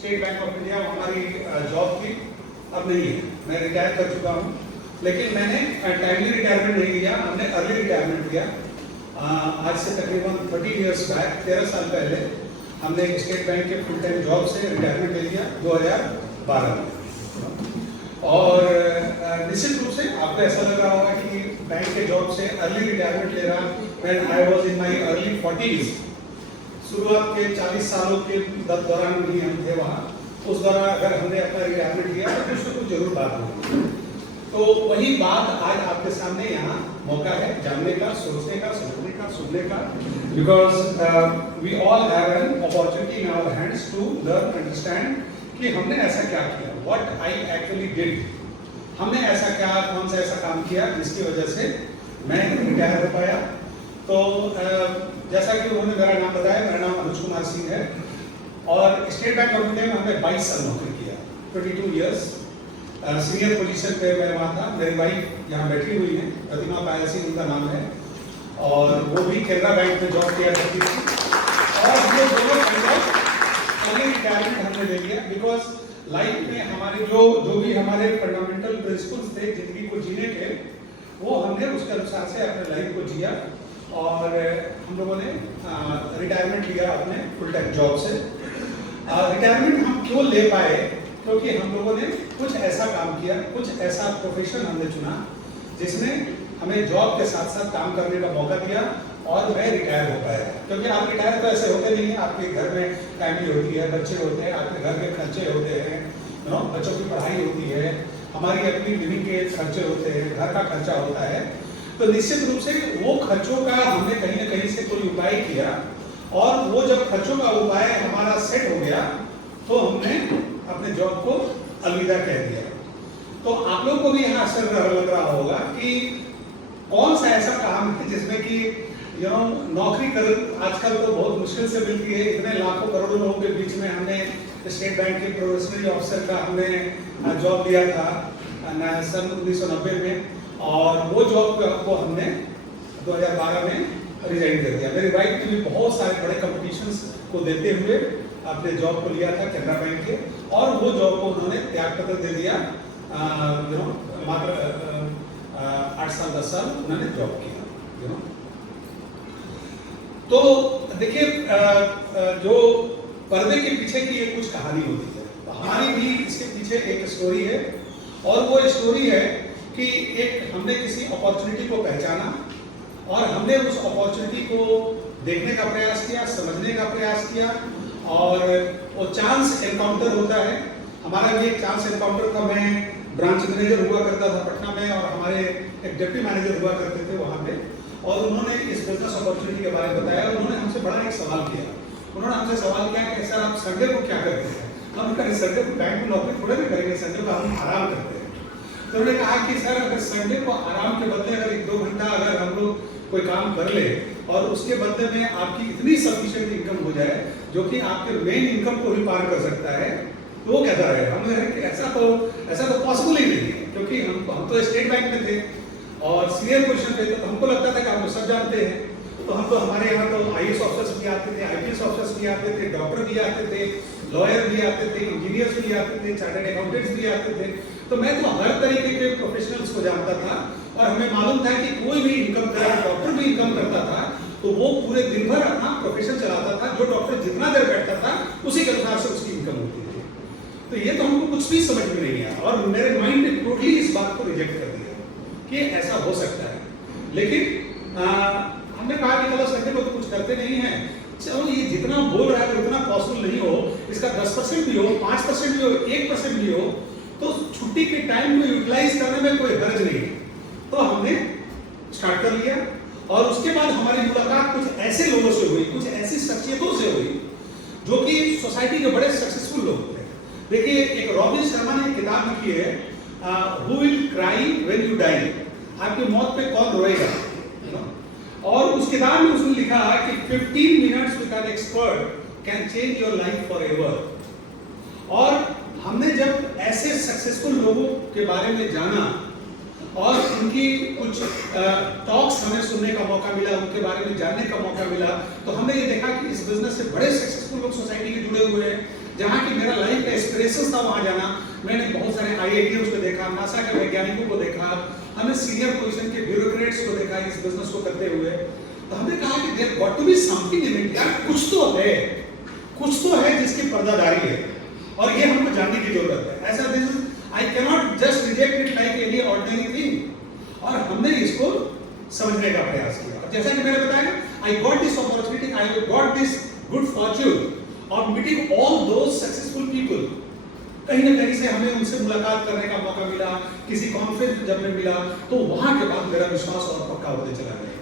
State bank of India हमारी job थी, अब नहीं है, मैं रिटायर कर चुका हूँ। लेकिन मैंने टाइमली रिटायरमेंट नहीं लिया, हमने अर्ली रिटायरमेंट लिया। आज से तकरीबन 30 इयर्स बैक, 13 साल पहले हमने स्टेट बैंक के फुल टाइम जॉब से रिटायरमेंट ले लिया 2012 में। और निश्चित रूप से आपको ऐसा लग रहा होगा कि बैंक के जॉब से अर्ली रिटायरमेंट ले रहा, when I was in my early 40s, शुरुआत के 40 सालों के दौरान भी हम थे वहाँ। उस दौरान अगर हमने अपना रिटायरमेंट लिया तो कुछ तो कुछ जरूर बात होगी। तो वही बात आज आपके सामने यहाँ मौका है जानने का, सोचने का, समझने का, सुनने का, because we all have an opportunity in our hands to learn, understand कि हमने ऐसा क्या किया, व्हाट आई एक्चुअली डिड, हमने ऐसा क्या, कौन सा ऐसा काम किया जिसकी वजह से मैं रिटायर हो पाया। तो जैसा कि उन्होंने मेरा नाम बताया, मेरा नाम अनुज कुमार सिंह है और स्टेट बैंक ऑफ इंडिया में हमने 22 साल नौकरी किया, 22 ईयर्स। सीनियर पोजीशन पे मैं वहाँ था। मेरी वाइफ यहाँ बैठी हुई है, प्रतिमा पायल सिंह उनका नाम है, और वो भी केनरा बैंक में जॉब किया करती थी। और हम लोग दोनों रिटायरमेंट हमने ले लिया, बिकॉज लाइफ में हमारे जो भी हमारे फंडामेंटल प्रिंसिपल्स थे जिंदगी को जीने के, वो हमने उसके अनुसार से अपने लाइफ को जिया। और हम लोगों ने रिटायरमेंट लिया अपने फुल टाइम जॉब से। रिटायरमेंट हम क्यों ले पाए? क्योंकि हम लोगों ने कुछ ऐसा काम किया, कुछ ऐसा प्रोफेशन हमने चुना जिसने हमें जॉब के साथ साथ काम करने का मौका दिया और मैं रिटायर हो पाया। क्योंकि आप रिटायर तो ऐसे होते नहीं हैं, आपके घर में फैमिली होती है, बच्चे होते हैं, आपके घर के खर्चे होते हैं, बच्चों की पढ़ाई होती है, हमारी अपनी लिविंग के खर्चे होते हैं, घर का खर्चा होता है। तो निश्चित रूप से वो खर्चों का हमने कहीं न कहीं से कोई उपाय किया, और वो जब खर्चों का उपाय हमारा सेट हो गया तो हमने अपने जॉब को अलविदा कह दिया। तो आप लोगों को भी यहाँ असर लग रहा होगा कि कौन सा ऐसा काम है जिसमें कि नौकरी कर आजकल तो बहुत मुश्किल से मिलती है। इतने लाखों करोड़ों लोगों के बीच में हमने स्टेट बैंक के प्रोबेशनरी ऑफिसर का हमने जॉब दिया था सन 1990 में, और वो जॉब को हमने 2012 में रिजाइन कर दिया। मेरी वाइफ ने भी बहुत सारे बड़े कंपटीशंस को देते हुए अपने जॉब को लिया था केनरा बैंक के, और वो जॉब को उन्होंने त्याग पत्र दे दिया। मात्र 8 साल 10 साल उन्होंने जॉब किया। तो देखिए, जो पर्दे के पीछे की एक कुछ कहानी होती है, तो हमारी भी इसके पीछे एक स्टोरी है, और वो स्टोरी है कि एक हमने किसी अपॉर्चुनिटी को पहचाना और हमने उस अपॉर्चुनिटी को देखने का प्रयास किया, समझने का प्रयास किया, और वो चांस एनकाउंटर होता है। हमारा भी एक चांस एनकाउंटर था। मैं ब्रांच मैनेजर हुआ करता था पटना में, और हमारे एक डिप्टी मैनेजर हुआ करते थे वहाँ पे, और उन्होंने इस बिजनेस अपॉर्चुनिटी के बारे में बताया। उन्होंने हमसे बड़ा एक सवाल किया। उन्होंने हमसे सवाल किया कि सर आप संडे को क्या करते हैं? हम कहें संडे को बैंक में नौकरी थोड़ा नहीं करेंगे, संडे को हम आराम करते हैं। तो उन्होंने कहा कि सर अगर संडे को आराम के बदले अगर 1-2 घंटा अगर हम लोग कोई काम कर ले और उसके बदले में आपकी इतनी सफिशिएंट इनकम हो जाए जो कि आपके मेन इनकम को भी पार कर सकता है, तो वो कहता है। हमने कहा कि ऐसा तो पॉसिबल ही नहीं है, क्योंकि हम तो स्टेट बैंक में थे और सीनियर पोजीशन पे, तो हमको लगता था कि आप लोग सब जानते हैं। तो हम तो हमारे यहाँ तो IAS ऑफिसर्स भी आते थे, IPS ऑफिसर्स भी आते थे, डॉक्टर भी आते थे, लॉयर भी आते थे, इंजीनियर्स भी आते थे, चार्टर्ड अकाउंटेंट्स भी आते थे। तो मैं तो हर तरीके के प्रोफेशनल्स को जानता था, और हमें मालूम था कि कोई भी इनकम कर, डॉक्टर भी इनकम करता था तो वो पूरे दिन भर अपना प्रोफेशन चलाता था। जो डॉक्टर जितना देर बैठता था उसी के अनुसार से उसकी इनकम होती थी। तो ये तो हमको कुछ भी समझ में नहीं आया, और मेरे माइंड ने टोटली इस बात को रिजेक्ट कर दिया कि ऐसा हो सकता है। लेकिन हमने कहा कि चलो संडे को तो कुछ करते नहीं है, चलो ये जितना बोल रहा है उतना पॉसिबल नहीं हो, इसका 10% भी हो, 5% भी हो, 1% भी हो, तो छुट्टी के टाइम को यूटिलाइज करने में कोई हर्ज नहीं है। तो हमने स्टार्ट कर लिया, और उसके बाद हमारी मुलाकात कुछ ऐसे लोगों से हुई, कुछ ऐसी शख्सियतों से हुई जो कि सोसाइटी के बड़े सक्सेसफुल लोग थे। देखिए, एक रॉबिन शर्मा ने एक किताब लिखी है, who will cry when you die, आपकी मौत पे कौन रोएगा। और उस किताब में उसने लिखा कि 15 minutes with an expert can change your life forever. और हमने जब ऐसे सक्सेसफुल लोगों के बारे में जाना और उनकी कुछ टॉक्स हमें सुनने का मौका मिला, उनके बारे में जानने का मौका मिला, तो हमने ये देखा कि इस बिजनेस से बड़े सक्सेसफुल लोग सोसाइटी के जुड़े हुए हैं। जहाँ की मेरा लाइफ का एस्पिरेशन था वहाँ जाना। मैंने बहुत सारे IITs को देखा, नासा के वैज्ञानिकों को देखा, हमने सीनियर पोजीशन के ब्यूरोक्रेट्स को देखा इस बिजनेस को करते हुए। तो हमने कहा कि there got to be something in India, कुछ तो है जिसकी पर्दादारी है और ये हमको जानने की जरूरत है। ऐसा this I cannot not just reject it like any ordinary thing. और हमने इसको समझने का प्रयास किया। जैसा कि मैंने बताया, I got this opportunity, I got this good Fortune of meeting all those successful people. कहीं ना कहीं से हमें उनसे मुलाकात करने का मौका मिला, किसी कॉन्फ्रेंस जब में मिला, तो वहां के बाद मेरा विश्वास और पक्का होते चला गया।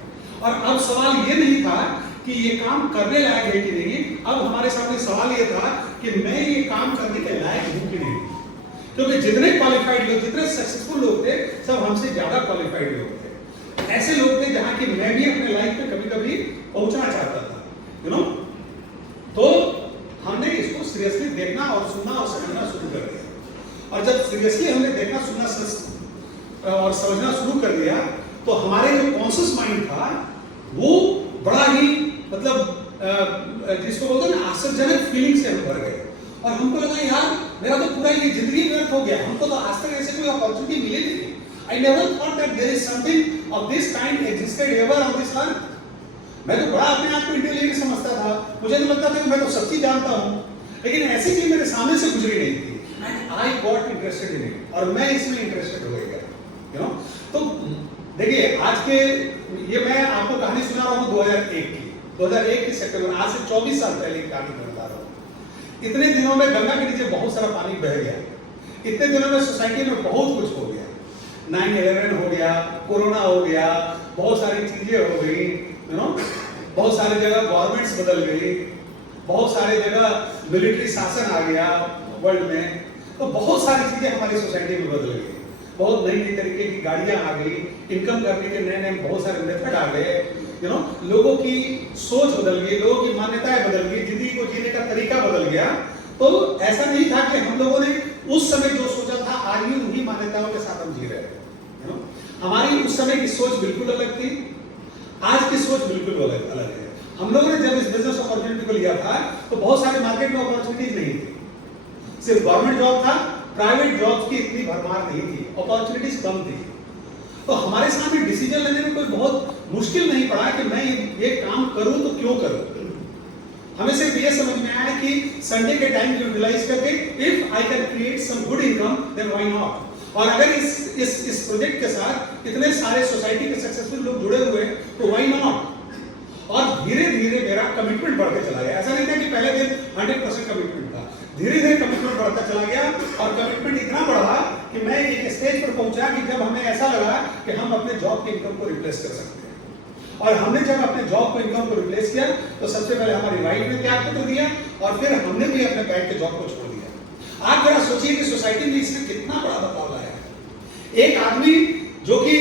और अब सवाल ये नहीं था कि ये काम करने लायक है कि नहीं, अब हमारे सामने सवाल ये था कि मैं ये काम करने के लायक हूं कि नहीं। क्योंकि जितने क्वालिफाइड लोग, जितने सक्सेसफुल लोग थे, सब हमसे ज्यादा क्वालिफाइड लोग थे। ऐसे लोग थे जहां कि मैं भी अपने लाइफ में कभी-कभी पहुंचना चाहता था, यू नो। तो हमने इसको सीरियसली देखना और सुनना और समझना शुरू कर दिया। और जब सीरियसली हमने देखना, सुनना और समझना शुरू कर दिया, तो हमारे जो कॉन्शियस माइंड था वो बड़ा ही मतलब जिसको बोलते हैं ना, आश्चर्यजनक फीलिंग से हम भर गए। और हमको लगा यार मेरा तो पूरा ये जिंदगी व्यर्थ हो गया, हमको तो आज तक ऐसे कोई अपॉर्चुनिटी मिली नहीं। I never thought that there is something of this kind existed ever on this earth. मैं तो बड़ा अपने आप को इंटेलिजेंट समझता था, मुझे तो लगता था कि मैं तो सब चीज जानता हूँ, लेकिन ऐसी चीज मेरे सामने से गुजरी नहीं थी। And I got interested in it, और मैं इसमें इंटरेस्टेड हो गया, you know। तो देखिए आज के ये मैं आपको कहानी सुना रहा हूँ 2001 की सितंबर, आज से 24 साल पहले की कहानी बता रहा हूँ। इतने दिनों में गंगा के नीचे बहुत सारा पानी बह गया, इतने दिनों में सोसाइटी में बहुत कुछ हो गया। 9/11 हो गया, कोरोना हो गया, बहुत सारी चीजें हो गई, यू नो। बहुत सारी जगह गवर्नमेंट्स बदल गई, बहुत सारी जगह मिलिट्री शासन आ गया वर्ल्ड में, तो बहुत सारी चीजें हमारी सोसाइटी में बदल गई। बहुत नई नई तरीके की गाड़ियां आ गई, इनकम करने के नए नए बहुत सारे मेथड आ गए, यू नो। लोगों की सोच बदल गई, लोगों की मान्यताएं बदल गई, जिंदगी को जीने का तरीका बदल गया। तो ऐसा नहीं था कि हम लोगों ने उस समय जो सोचा था आज भी उन्हीं मान्यताओं के साथ हम जी रहे हैं, यू नो। हमारी उस समय की सोच बिल्कुल अलग थी, आज की सोच बिल्कुल अलग है। हम लोगों ने जब इस बिजनेस अपॉर्चुनिटी को लिया था तो बहुत सारे मार्केट में अपॉर्चुनिटीज नहीं थी, सिर्फ गवर्नमेंट जॉब था, प्राइवेट जॉब्स की इतनी भरमार नहीं थी, अपॉर्चुनिटीज कम थी। तो हमारे सामने डिसीजन लेने में कोई बहुत मुश्किल नहीं पड़ा कि मैं ये काम करूं तो क्यों करूं। हमें सिर्फ ये समझ में आया कि संडे के टाइम यूटिलाइज करके if I can create some good income then why not. और अगर इस प्रोजेक्ट के साथ इतने सारे सोसाइटी के सक्सेसफुल लोग जुड़े हुए हैं तो व्हाई नॉट। और धीरे धीरे मेरा कमिटमेंट बढ़ते चला गया। ऐसा नहीं था कि पहले दिन 100% कमिटमेंट था, धीरे धीरे कमिटमेंट बढ़ता चला गया। और कमिटमेंट इतना बढ़ा कि मैं एक स्टेज पर पहुंचा कि जब हमें ऐसा लगा कि हम अपने जॉब के इनकम को रिप्लेस कर सकते हैं। और हमने जब अपने जॉब को इनकम को रिप्लेस किया तो सबसे पहले हमारी वाइफ ने त्याग पत्र दिया और फिर हमने भी अपने बैंक के जॉब को छोड़ दिया। आप जरा सोचिए कि सोसाइटी में इसने कितना बड़ा बदलाव लाया है। एक आदमी जो कि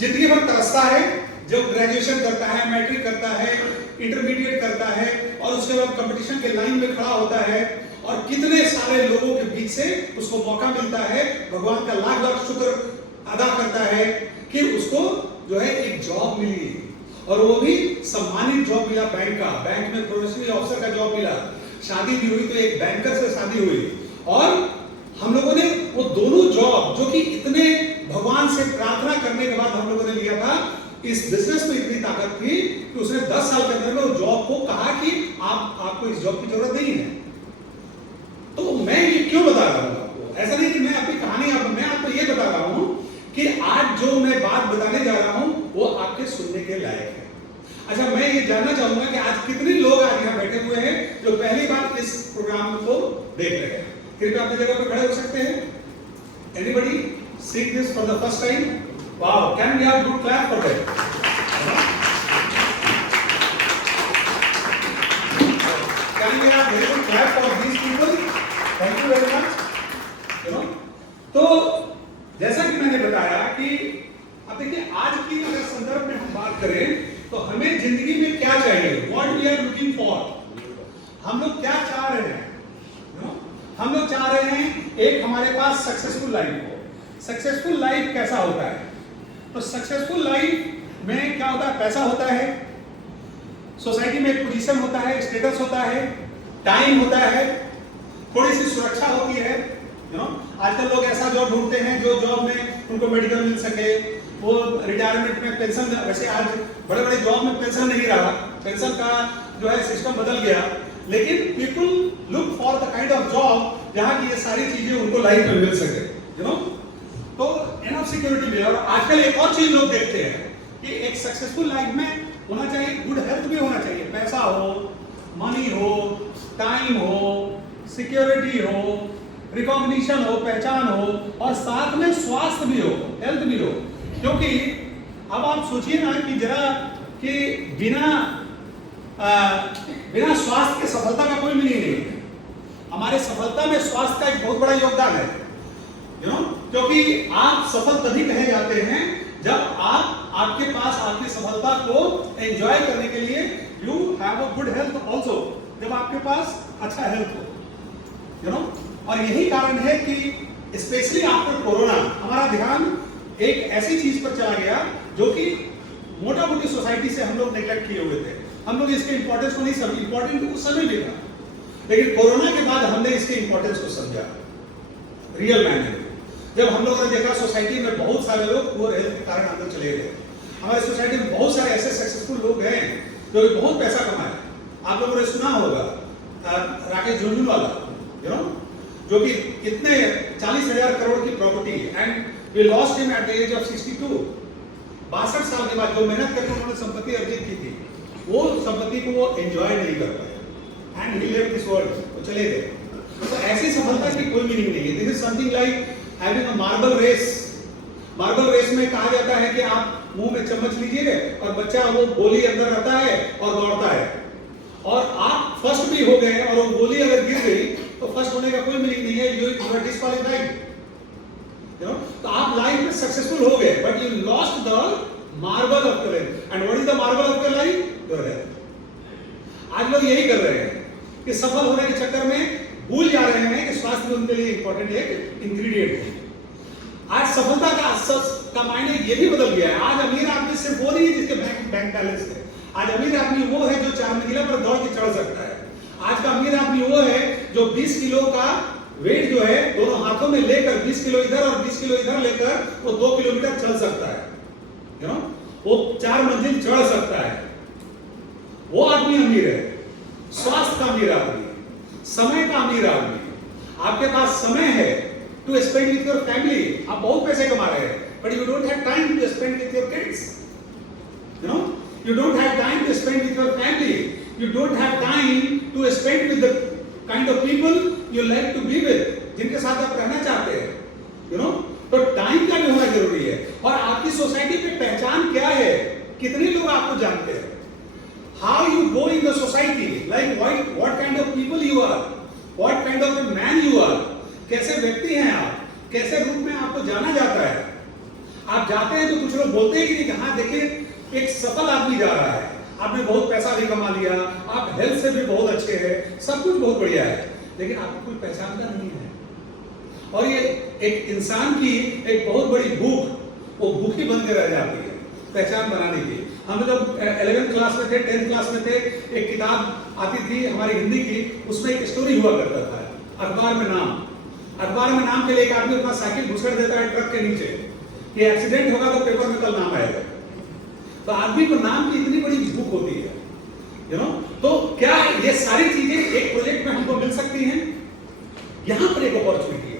जिंदगी भर तरसता है, जो ग्रेजुएशन करता है, मैट्रिक करता है, इंटरमीडिएट करता है और उसके बाद कंपटीशन के लाइन में खड़ा होता है और कितने सारे लोगों के बीच से उसको मौका मिलता है, भगवान का लाख लाख शुक्र अदा करता है कि उसको जो है एक जॉब मिली और वो भी सम्मानित जॉब मिला, बैंक में प्रोबेशनरी ऑफिसर का जॉब मिला। शादी भी हुई तो एक बैंकर से शादी हुई। और हम लोगों ने वो दोनों जॉब जो कि इतने भगवान से प्रार्थना करने के बाद हम लोगों ने लिया था, इस बिजनेस में इतनी ताकत थी कि उसने 10 साल के अंदर में वो जॉब को कहा कि आपको इस जॉब की जरूरत नहीं है। तो मैं ये क्यों बता रहा हूं आपको? ऐसा नहीं कि मैं अपनी कहानी मैं आपको ये बता रहा हूं कि आज जो मैं बात बताने जा रहा हूं वो आपके सुनने के लायक है। अच्छा, मैं ये जानना चाहूंगा कि आज कितने लोग आज यहाँ बैठे हुए हैं जो पहली बार इस प्रोग्राम को देख रहे हैं। कृपया अपनी जगह पर खड़े हो सकते हैं। Anybody seeing this for the first time? Wow, can we have good clap for that? Can we have very good clap for these people? Thank you very much. You know, तो जैसा कि मैंने बताया कि अब देखिए आज की अगर संदर्भ में हम बात करें तो हमें जिंदगी में क्या चाहिए, What we are looking for, हम लोग क्या चाह रहे हैं, you know? हम लोग चाह रहे हैं एक हमारे पास सक्सेसफुल लाइफ हो। सक्सेसफुल लाइफ कैसा होता है? तो सक्सेसफुल लाइफ में क्या होता है? पैसा होता है, सोसाइटी में एक पोजीशन होता है, स्टेटस होता है, टाइम होता है, थोड़ी सी सुरक्षा होती है, यू नो। आजकल लोग ऐसा जॉब ढूंढते हैं जो जॉब में उनको मेडिकल मिल सके, वो रिटायरमेंट में पेंशन, वैसे आज बड़े बड़े जॉब में पेंशन नहीं रहा, पेंशन का जो है सिस्टम बदल गया, लेकिन people look for the kind of job जहां की ये सारी चीजें उनको लाइफ में मिल सके, यू नो। तो एनफ सिक्योरिटी में, और आजकल एक और चीज लोग देखते हैं कि एक सक्सेसफुल लाइफ में होना चाहिए, गुड हेल्थ भी होना चाहिए, पैसा हो, मनी हो, टाइम हो, सिक्योरिटी हो, रिकॉग्निशन हो, पहचान हो, और साथ में स्वास्थ्य भी हो, हेल्थ भी हो। क्योंकि अब आप सोचिए ना कि जरा कि बिना स्वास्थ्य के सफलता का कोई मीनिंग नहीं है। हमारे सफलता में स्वास्थ्य का एक बहुत बड़ा योगदान है, यू नो। क्योंकि आप सफल तभी कहे जाते हैं जब आपके पास आपकी सफलता को एंजॉय करने के लिए you have a good health also, जब आपके पास अच्छा हेल्थ हो, यू नो। और यही कारण है कि स्पेशली आफ्टर कोरोना हमारा ध्यान एक ऐसी चीज पर चला गया जो कि मोटा मोटी सोसाइटी से हम लोग नेग्लेक्ट किए हुए थे। हम लोग इसके इंपॉर्टेंस को नहीं समझे, इंपॉर्टेंट उस समय भी था, लेकिन कोरोना के बाद हमने इसके इंपॉर्टेंस को समझा रियल मैनर में। जब हम लोगों ने देखा सोसाइटी में बहुत सारे लोग पुअर हेल्थ के कारण अंदर चले गए। हमारे सोसाइटी में बहुत सारे ऐसे सक्सेसफुल लोग हैं जो बहुत पैसा कमाए। आप लोगों ने सुना होगा राकेश झुनझुनवाला, यू नो, जो कि कितने 40,000 करोड़ की property, and we lost him at the age of 62। 62 साल के बाद जो मेहनत करके उन्होंने संपत्ति अर्जित की थी, वो संपत्ति को वो एंजॉय नहीं कर पाए, and he left this world, वो चले गए। तो ऐसी सफलता की कोई मीनिंग नहीं है। This is something like having a marble race. Marble race में कहा जाता है कि आप मुंह में चम्मच लीजिए और बच्चा वो गोली अंदर रहता है और दौड़ता है, और आप फर्स्ट भी हो गए और वो गोली अगर गिर गई तो फर्स्ट होने का कोई मीनिंग नहीं है, you are disqualified, you know. तो आप लाइफ में सक्सेसफुल हो गए but you lost the marble of your life. And what is the marble of your life? Your health. आज लोग यही कर रहे हैं कि सफल होने के चक्कर में भूल जा रहे हैं कि स्वास्थ्य उनके लिए इंपॉर्टेंट एक इंग्रेडिएंट है। आज सफलता का मायने ये भी बदल गया है। आज अमीर आदमी सिर्फ वो नहीं है जिसके बैंक बैलेंस है। आज अमीर आदमी वो है जो 4 मंजिला पर दौड़ के चढ़ सकता है। आज का अमीर आदमी वो है जो 20 किलो का वेट जो है दोनों हाथों में लेकर 20 किलो इधर और 20 किलो इधर लेकर वो 2 किलोमीटर चल सकता है, यू नो, वो 4 मंजिल चढ़ सकता है। वो आदमी अमीर है, स्वास्थ्य का अमीर आदमी, समय का अमीर आदमी। आपके पास समय है to spend with your family. आप बहुत पैसे कमा रहे हैं but you don't have time to spend with your kids, you know. You don't have time to spend with your family. You don't have time to spend with the kind of people you like to be with, जिनके साथ आप रहना चाहते हैं, you know. तो time का भी होना जरूरी है। और आपकी सोसाइटी में पहचान क्या है, कितने लोग आपको जानते हैं, how you go in the society, like what kind of people you are, what kind of a man you are, कैसे व्यक्ति हैं आप, कैसे रूप में आपको जाना जाता है। आप जाते हैं तो कुछ लोग बोलते हैं कि हाँ देखिए एक सफल आदमी जा रहा है, आपने बहुत पैसा भी कमा लिया, आप हेल्थ से भी बहुत अच्छे हैं, सब कुछ बहुत बढ़िया है, लेकिन आपको कोई पहचानता नहीं है। और ये एक इंसान की एक बहुत बड़ी भूख, वो भूखी बन के रह जाती है पहचान बनाने की। हम जब 11th क्लास में थे, 10th क्लास में थे, एक किताब आती थी हमारी हिंदी की, उसमें एक स्टोरी हुआ करता था, अखबार में नाम। अखबार में नाम के लिए एक आदमी अपना साइकिल घुसेड़ देता है ट्रक के नीचे कि एक्सीडेंट होगा तो पेपर में कल नाम आएगा। तो आदमी को नाम की इतनी बड़ी भूख होती है, यू नो। तो क्या ये सारी चीजें एक प्रोजेक्ट में हमको मिल सकती हैं? यहां पर एक अपॉर्चुनिटी है।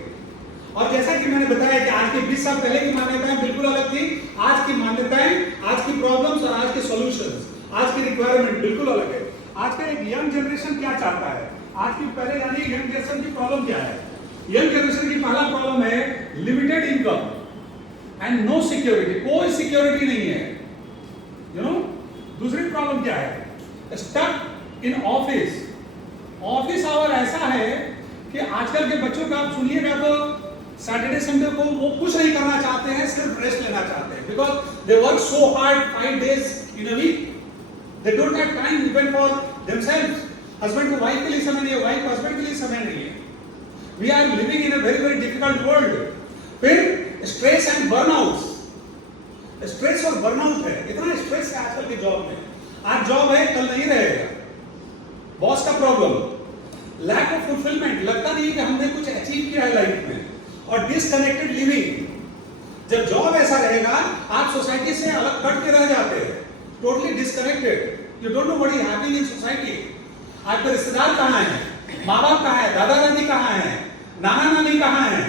और जैसा कि मैंने बताया कि आज के 20 साल पहले की मान्यताएं बिल्कुल अलग थी, आज की मान्यताएं, आज की प्रॉब्लम्स और आज के सॉल्यूशंस, आज की रिक्वायरमेंट बिल्कुल अलग है। आज का एक यंग जनरेशन क्या चाहता है? आज की पहले यानी यंग जनरेशन की प्रॉब्लम क्या है? यंग जनरेशन की पहला प्रॉब्लम है limited income and no security, कोई सिक्योरिटी नहीं है, यू नो। दूसरी प्रॉब्लम क्या है? Stuck in office. Office hour ऐसा है कि आजकल के बच्चों का आप सुनिएगा तो सैटरडे संडे को वो कुछ नहीं करना चाहते हैं, सिर्फ रेस्ट लेना चाहते हैं, because they work so hard 5 days in a week, they don't have time even for themselves. Husband को वाइफ के लिए समय नहीं है, वाइफ हस्बैंड के लिए समय नहीं है। We are living in a very very difficult world. फिर स्ट्रेस एंड बर्नआउट, स्ट्रेस और बर्नआउट है, इतना स्ट्रेस है आजकल के जॉब में। आज जॉब है कल नहीं रहेगा, बॉस का प्रॉब्लम, लैक ऑफ फुलफिलमेंट, लगता नहीं है कि हमने कुछ अचीव किया है लाइफ में, और डिसकनेक्टेड लिविंग। जब जॉब ऐसा रहेगा आप सोसाइटी से अलग कट के रह जाते हैं, totally disconnected, you don't know what is happening in society. आपके रिश्तेदार कहाँ हैं, माँ बाप कहाँ है, दादा दादी कहाँ है, नाना नानी कहाँ है,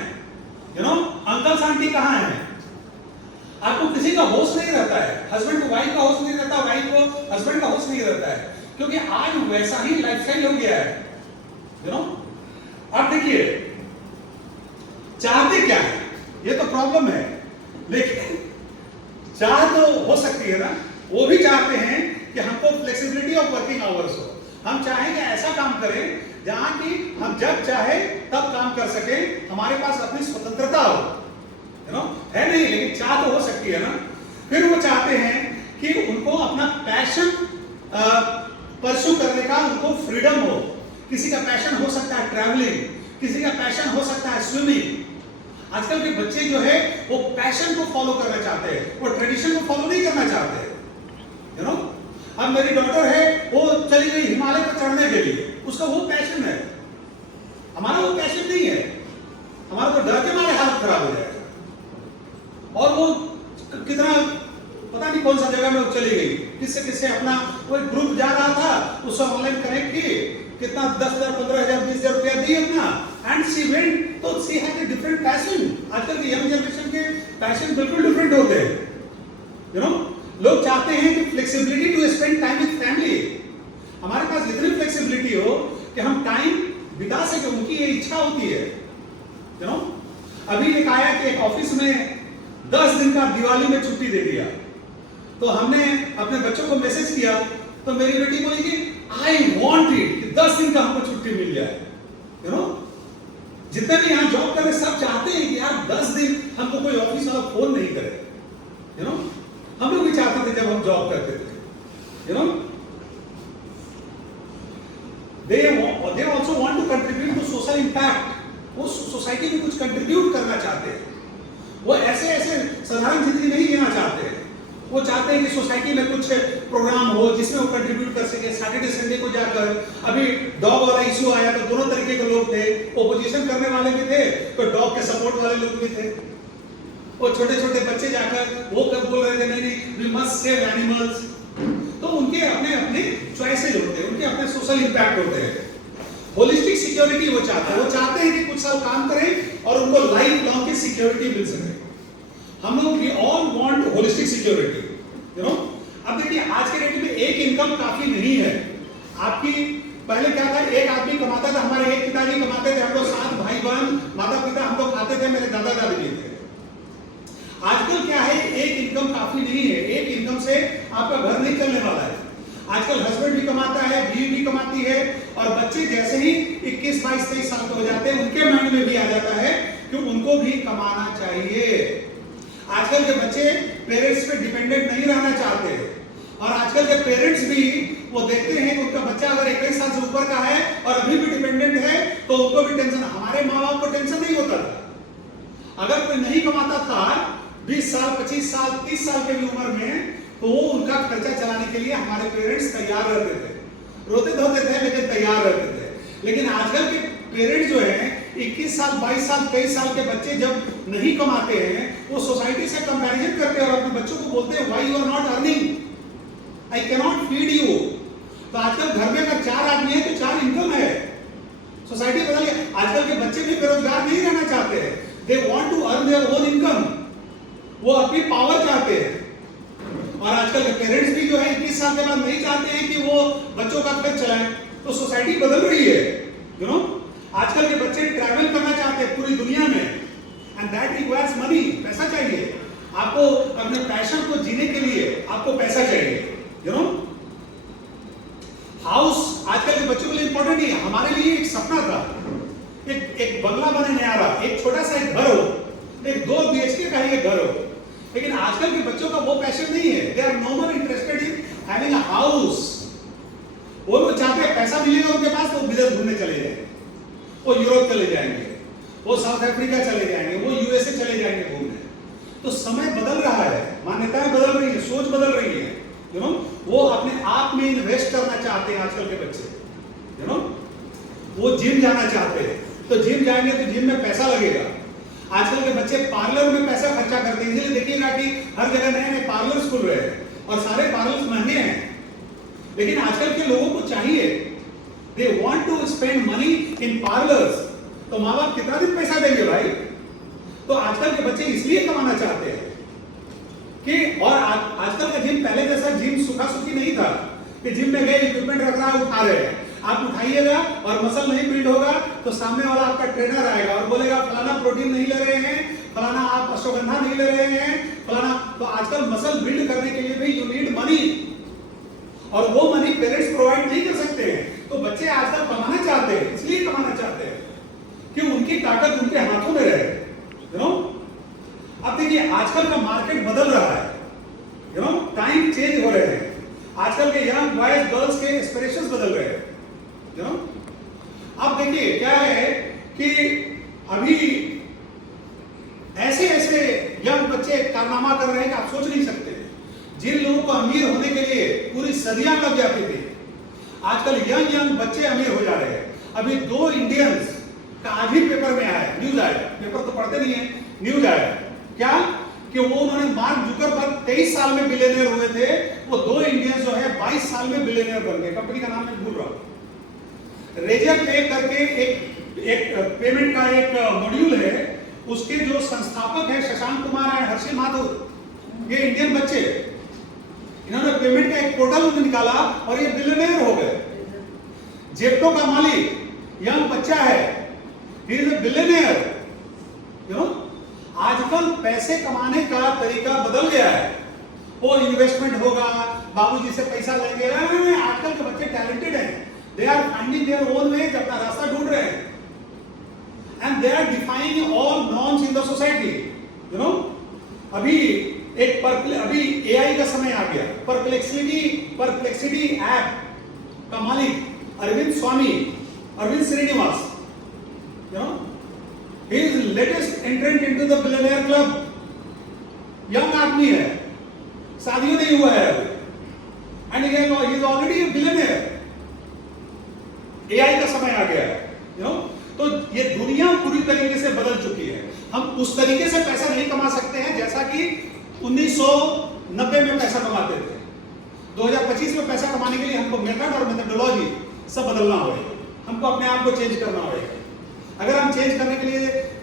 यू नो अंकल आंटी कहाँ है। आपको किसी का होश नहीं रहता है, हस्बैंड को वाइफ का होश नहीं रहता, वाइफ को हस्बैंड का होश नहीं रहता है, क्योंकि आज वैसा ही लाइफस्टाइल हो गया है, यू नो। अब देखिए चाहते क्या है, ये तो प्रॉब्लम है, लेकिन चाह तो हो सकती है ना। वो भी चाहते हैं कि हमको फ्लेक्सिबिलिटी ऑफ वर्किंग आवर्स हो, हम चाहें कि ऐसा काम करें जहां कि हम जब चाहे तब काम कर सके, हमारे पास अपनी स्वतंत्रता हो, यू नो, है नहीं, लेकिन चाह तो हो सकती है ना। फिर वो चाहते हैं कि उनको अपना पैशन परस्यू करने का उनको फ्रीडम हो। किसी का पैशन हो सकता है ट्रैवलिंग, किसी का पैशन हो सकता है स्विमिंग। आजकल के बच्चे जो है वो पैशन को फॉलो करना चाहते हैं, वो ट्रेडिशन को फॉलो नहीं करना चाहते, यू नो। अब मेरी डॉटर है, वो चली गई हिमालय पर चढ़ने के लिए, उसका वो पैशन है, हमारा वो पैशन नहीं है, हमारा तो डर के मारे हालत खराब हो जाएगा। और वो कितना पता नहीं कौन सा जगह में वो चली गई, किससे किससे अपना कोई ग्रुप जा रहा था, उससे ऑनलाइन कनेक्ट किए, कितना 10,000 15,000 20,000 रुपया दिए अपना, एंड शी वेंट। तो she had a different passion. आजकल की यंग जनरेशन के पैशन बिल्कुल डिफरेंट होते हैं, यू नो। लोग चाहते हैं कि flexibility to spend time with family, हमारे पास इतनी फ्लेक्सिबिलिटी हो कि हम टाइम बिता सके, उनकी ये इच्छा होती है, यू नो। अभी एक आया कि एक ऑफिस में 10 दिन का दिवाली में छुट्टी दे दिया, तो हमने अपने बच्चों को मैसेज किया, तो मेरी बेटी बोली कि आई वांट इट, कि 10 दिन का हमको छुट्टी मिल जाए, यू नो। जितने भी यहाँ जॉब कर रहे सब चाहते हैं कि यार 10 दिन हमको कोई ऑफिस वाला फोन नहीं करे, यू नो। हम लोग भी चाहते थे जब हम जॉब करते थे, you know. they also want to contribute to social impact, वो सोसाइटी में कुछ कंट्रीब्यूट करना चाहते हैं, वो ऐसे ऐसे साधारण जिंदगी नहीं जीना चाहते हैं। वो चाहते हैं कि सोसाइटी में कुछ प्रोग्राम हो जिसमें वो कंट्रीब्यूट कर सके। सैटरडे संडे को जाकर, अभी डॉग वाला इशू आया तो दोनों तरीके के लोग थे, ओपोजिशन करने वाले भी थे, तो डॉग के सपोर्ट वाले लोग भी थे। वो छोटे छोटे बच्चे जाकर वो कब बोल रहे थे नहीं वी मस्ट सेव एनिमल्स। तो उनके अपने अपने चॉइसेस होते हैं, उनके अपने सोशल इंपैक्ट होते हैं। होलिस्टिक सिक्योरिटी वो चाहते हैं, वो चाहते हैं कि कुछ साल काम करें और उनको लाइफ लॉन्ग की सिक्योरिटी मिल सके। हम लोग we all want holistic security, you know. अब देखिए आज के डेट में एक इनकम काफी नहीं है आपकी। पहले क्या था, एक आदमी कमाता था, हमारे एक पिताजी कमाते थे, हम लोग 7 भाई बहन माता पिता हम लोग खाते थे, मेरे दादा दादी भी थे। आजकल क्या है, एक इनकम काफी नहीं है, एक इनकम से आपका घर नहीं चलने वाला है। आजकल हस्बैंड भी कमाता है, बीवी भी कमाती है, और बच्चे जैसे ही 21, 22, 23 साल के हो जाते हैं उनके माइंड में भी आ जाता है कि उनको भी कमाना चाहिए। आजकल के बच्चे पेरेंट्स पे डिपेंडेंट नहीं रहना चाहते, और आजकल के पेरेंट्स भी वो देखते हैं कि उनका बच्चा अगर 21 साल से ऊपर का है और अभी भी डिपेंडेंट है तो उनको भी टेंशन। हमारे माँ बाप को टेंशन नहीं होता था, अगर कोई नहीं कमाता था 20 साल 25 साल 30 साल के भी उम्र में, तो वो उनका खर्चा चलाने के लिए हमारे पेरेंट्स तैयार रहते थे, रोते धोते थे लेकिन तैयार रहते थे। लेकिन आजकल के पेरेंट्स जो हैं 21 साल 22 साल 23 साल के बच्चे जब नहीं कमाते हैं, वो सोसाइटी से कंपैरिजन करते हैं और अपने बच्चों को बोलते हैं why you are not earning, I cannot feed फीड यू। तो आजकल घर में अगर 4 आदमी है तो 4 इनकम है। सोसाइटी बदल गई, आजकल के बच्चे भी बेरोजगार नहीं रहना चाहते हैं, they want to earn their own income, वो अपनी पावर चाहते हैं। और आजकल के पेरेंट्स भी जो है 21 साल के बाद नहीं चाहते हैं कि वो बच्चों का खर्च चलाएं। तो सोसाइटी बदल रही है, यू नो। आजकल के बच्चे ट्रैवल करना चाहते हैं पूरी दुनिया में, एंड दैट रिक्वायर्स मनी, पैसा चाहिए आपको। अपने पैशन को जीने के लिए आपको पैसा चाहिए, यू नो। हाउस आजकल के बच्चों के लिए इंपॉर्टेंट नहीं है, हमारे लिए एक सपना था, एक बंगला बने न्यारा, एक छोटा सा एक घर हो, एक 2 BHK का ही एक घर हो। लेकिन आजकल के बच्चों का वो पैशन नहीं है, they are no more interested in having a house. वो लोग चाहते हैं पैसा मिलेगा उनके पास तो वो विदेश घूमने चले जाएंगे, वो यूरोप चले जाएंगे, वो साउथ अफ्रीका चले जाएंगे, वो USA चले जाएंगे घूमने। तो समय बदल रहा है, मान्यताएं बदल रही है, सोच बदल रही है, यू नो। वो अपने आप में इन्वेस्ट करना चाहते हैं आजकल के बच्चे, यू नो। वो जिम जाना चाहते हैं, तो जिम जाएंगे तो जिम में पैसा लगेगा। आजकल के बच्चे पार्लर में पैसा खर्चा करते हैं, इसलिए देखिएगा कि हर जगह नए नए पार्लर्स खुल रहे हैं और सारे पार्लर्स महंगे हैं। लेकिन आजकल के लोगों को चाहिए, they want to spend money in parlours, तो माँ बाप कितना दिन पैसा देंगे भाई? तो आजकल के बच्चे इसलिए कमाना चाहते हैं कि, और आजकल का जिम पहले जैसा जिम सुखा सुखी नहीं था कि जिम में गए इक्विपमेंट रख रहा है उठा रहे हैं, आप उठाइएगा और मसल नहीं बिल्ड होगा तो सामने वाला आपका ट्रेनर आएगा और बोलेगा फलाना प्रोटीन नहीं ले रहे हैं, फलाना आप अश्वगंधा नहीं ले रहे हैं, फलाना। तो आजकल मसल बिल्ड करने के लिए भी यू नीड मनी, और वो मनी पेरेंट्स प्रोवाइड नहीं कर सकते हैं। तो बच्चे आजकल कमाना चाहते हैं, इसलिए कमाना चाहते हैं कि उनकी ताकत उनके हाथों में रहे, यू नो। अब देखिए आजकल का मार्केट बदल रहा है, यू नो, टाइम चेंज हो रहे हैं। आजकल के यंग बॉयज गर्ल्स के एस्पिरेशंस बदल रहे हैं, यू नो। अब देखिए क्या है कि अभी ऐसे ऐसे यंग बच्चे कारनामा कर रहे हैं कि आप सोच नहीं सकते। जिन लोगों को अमीर होने के लिए पूरी सदियां लग जाती थी, आजकल यंग यंग बच्चे अमीर हो जा रहे हैं। अभी 2 इंडियंस का आज ही पेपर में आया, न्यूज आया, पेपर तो पढ़ते नहीं है, न्यूज आया क्या कि वो उन्होंने मार्क जुकरबर्ग 23 साल में बिलियनियर हुए थे, वो 2 इंडियंस जो है 22 साल में बिलियनियर बन गए। कंपनी का नाम मैं भूल रहा हूं, रेजर पे करके एक पेमेंट का एक मॉड्यूल है, उसके जो संस्थापक है शशांक कुमार एंड हर्षिल माथुर, ये इंडियन बच्चे, इन्होंने पेमेंट का एक पोर्टल निकाला और ये बिलियनियर हो गए। जेप्टो का मालिक यंग बच्चा है, he is a billionaire, you know. आजकल पैसे कमाने का तरीका बदल गया है, वो इन्वेस्टमेंट होगा, बाबूजी से पैसा लेंगे। आजकल के बच्चे टैलेंटेड हैं, they are finding their own way, अपना रास्ता ढूंढ रहे हैं, and they are defining all norms in the society, you know. अभी अभी एआई का समय आ गया, परप्लेक्सिटी ऐप का मालिक Arvind Swami, Arvind Srinivas, you know, he is latest entrant into the billionaire club, young आदमी है, शादी नहीं हुआ है and he is already a billionaire। AI का समय आ गया है, you know। तो ये दुनिया पूरी तरीके से बदल चुकी है। हम उस तरीके से पैसा नहीं कमा सकते हैं जैसा कि 1990 में पैसा कमाते थे। 2025 में पैसा कमाने के लिए हमको मेथड और मेथडोलॉजी सब बदलना होगा, हमको अपने आप को चेंज करना होगा। अगर हम चेंज करने के लिए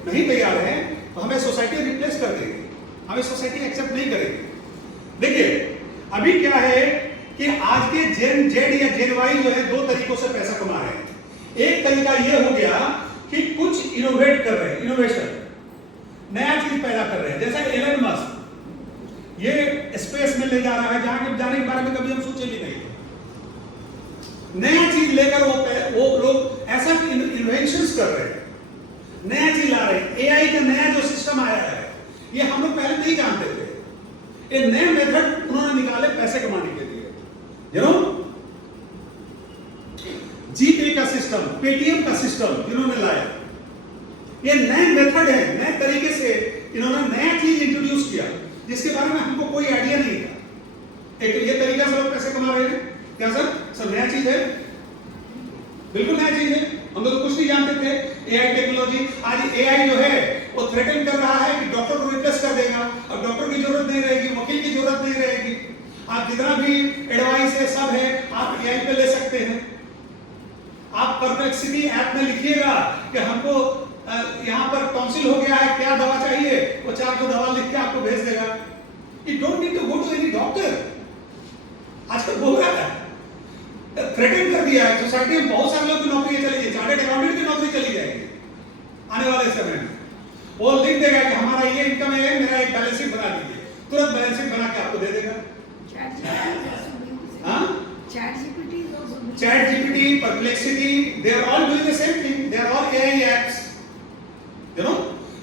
नहीं तैयार हैं तो हमें सोसाइटी रिप्लेस कर देगी, हमें सोसाइटी एक्सेप्ट नहीं करेगी। देखिए अभी क्या है कि आज के जेन जेड या जेन वाई जो है 2 तरीकों से पैसा कमा रहे हैं। एक तरीका ये हो गया कि कुछ इनोवेट कर रहे हैं, इनोवेशन, नया चीज पैदा कर रहे हैं। जैसा एलन मस्क, ये स्पेस में ले जा रहा है जहां जाने के बारे में कभी हम सोचे भी नहीं। नया चीज लेकर वो लोग ऐसा इन्वेंशंस कर रहे हैं, नया चीज ला रहे हैं। एआई का नया जो सिस्टम आया है, ये हम लोग पहले नहीं जानते थे। ये नए मेथड उन्होंने निकाले पैसे कमाने के लिए, यू नो। जीपे का सिस्टम, पेटीएम का सिस्टम इन्होंने लाया, ये नए मेथड है, नए तरीके से इन्होंने नया चीज इंट्रोड्यूस किया जिसके बारे में हमको कोई आइडिया नहीं था। एक ये तरीका से लोग पैसे कमा रहे हैं, क्या सर? सर नया चीज है, बिल्कुल नया चीज है, हम लोग तो कुछ नहीं जानते थे। एआई टेक्नोलॉजी, आज एआई जो है वो थ्रेटन कर रहा है कि डॉक्टर को रिप्लेस कर देगा, और डॉक्टर की जरूरत नहीं रहेगी, वकील की जरूरत नहीं रहेगी। आप जितना भी एडवाइस है सब है आप एआई पे ले सकते हैं। आप परप्लेक्सिटी ऐप में लिखिएगा कि हमको यहाँ पर टॉन्सिल हो गया है, क्या दवा चाहिए, वो 4 दवा लिख के आपको भेज देगा। You don't need to go to any doctor. आजकल बोल रहा है, थ्रेटन कर दिया है, सोसाइटी में बहुत सारे लोग की नौकरी चली जाएगी, चार्टर्ड अकाउंटेंट की नौकरी चली जाएगी आने वाले समय में। वो लिख देगा कि हमारा ये इनकम है, मेरा एक बैलेंस शीट बना दीजिए, तुरंत बैलेंस शीट बना के आपको दे देगा। Chat GPT, perplexity, they are all doing the same thing, they are all AI apps, you know।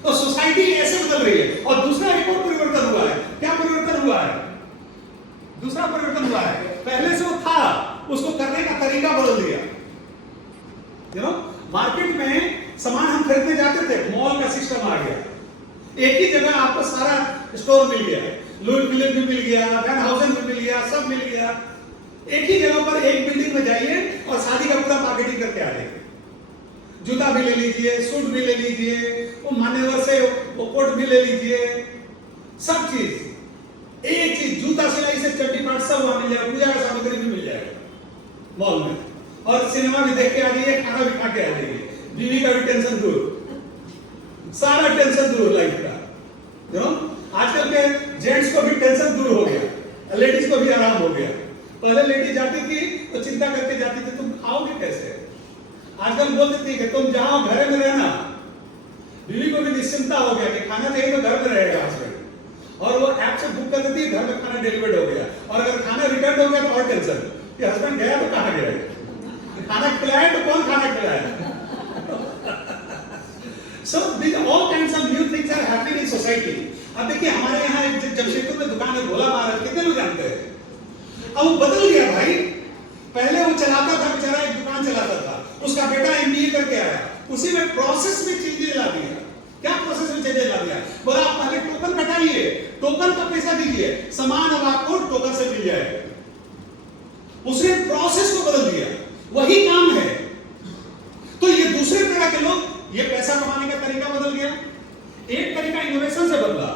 तो सोसाइटी ऐसे बदल रही है। और दूसरा एक और परिवर्तन हुआ है। क्या परिवर्तन हुआ है? दूसरा परिवर्तन हुआ है, पहले से वो था, उसको करने का तरीका बदल दिया, यू नो। मार्केट में सामान हम खरीदने जाते थे, मॉल का सिस्टम आ गया, एक ही जगह आपको सारा स्टोर मिल गया, लुई फिलिप भी मिल गया, वैन हाउसन भी मिल गया, सब मिल गया। एक ही जगह पर एक बिल्डिंग में जाइए और शादी का पूरा मार्केटिंग करके आ जाइए, जूता भी ले लीजिए, सूट भी ले लीजिए, वो मान्यवर से वो कोट भी ले लीजिए, सब चीज। एक चीज जूता सिलाई से चड्डी पाट सब वहां मिल जाएगा, पूजा का सामग्री भी मिल जाएगा मॉल में। और सिनेमा भी देख के आ जाइए, खाना भी खा के आ जाइए, बीवी का भी टेंशन दूर, सारा टेंशन दूर लाइफ का। यू नो आजकल के जेंट्स को भी टेंशन दूर हो गया, लेडीज को भी आराम हो गया। पहले लेडीज जाती थी तो चिंता करके जाती थी तुम खाओगे कैसे, आजकल बोल देती है कि तुम जाओ घर में रहना। बीवी को भी निश्चिंता हो गया कि खाना चाहिए तो घर में रहेगा हस्बैंड, और वो ऐप से बुक कर देती है, घर में खाना डिलीवर्ड हो गया। और अगर खाना रिटर्न हो गया तो और टेंशन कि हस्बैंड गया तो कहाँ गया, खाना खिलाया तो कौन खाना खिलाया। So these all kinds of new things are happening in society. अब देखिए हमारे यहाँ एक जमशेदपुर में दुकान है भोला महाराज, कितने लोग जानते हैं। अब वो बदल गया भाई, पहले वो चलाता था बेचारा, एक दुकान चलाता था, उसका बेटा एमबीए करके आया, उसी में प्रोसेस में चेंजेस ला दिया। क्या प्रोसेस में चेंजेस ला दिया, बोला आप पहले टोकन कटाइए, टोकन का पैसा दीजिए, सामान अब आपको टोकन से मिल जाएगा। उसने प्रोसेस को बदल दिया, वही काम है। तो ये दूसरे तरह के लोग, ये पैसा कमाने का तरीका बदल गया। एक तरीका इनोवेशन से बदला,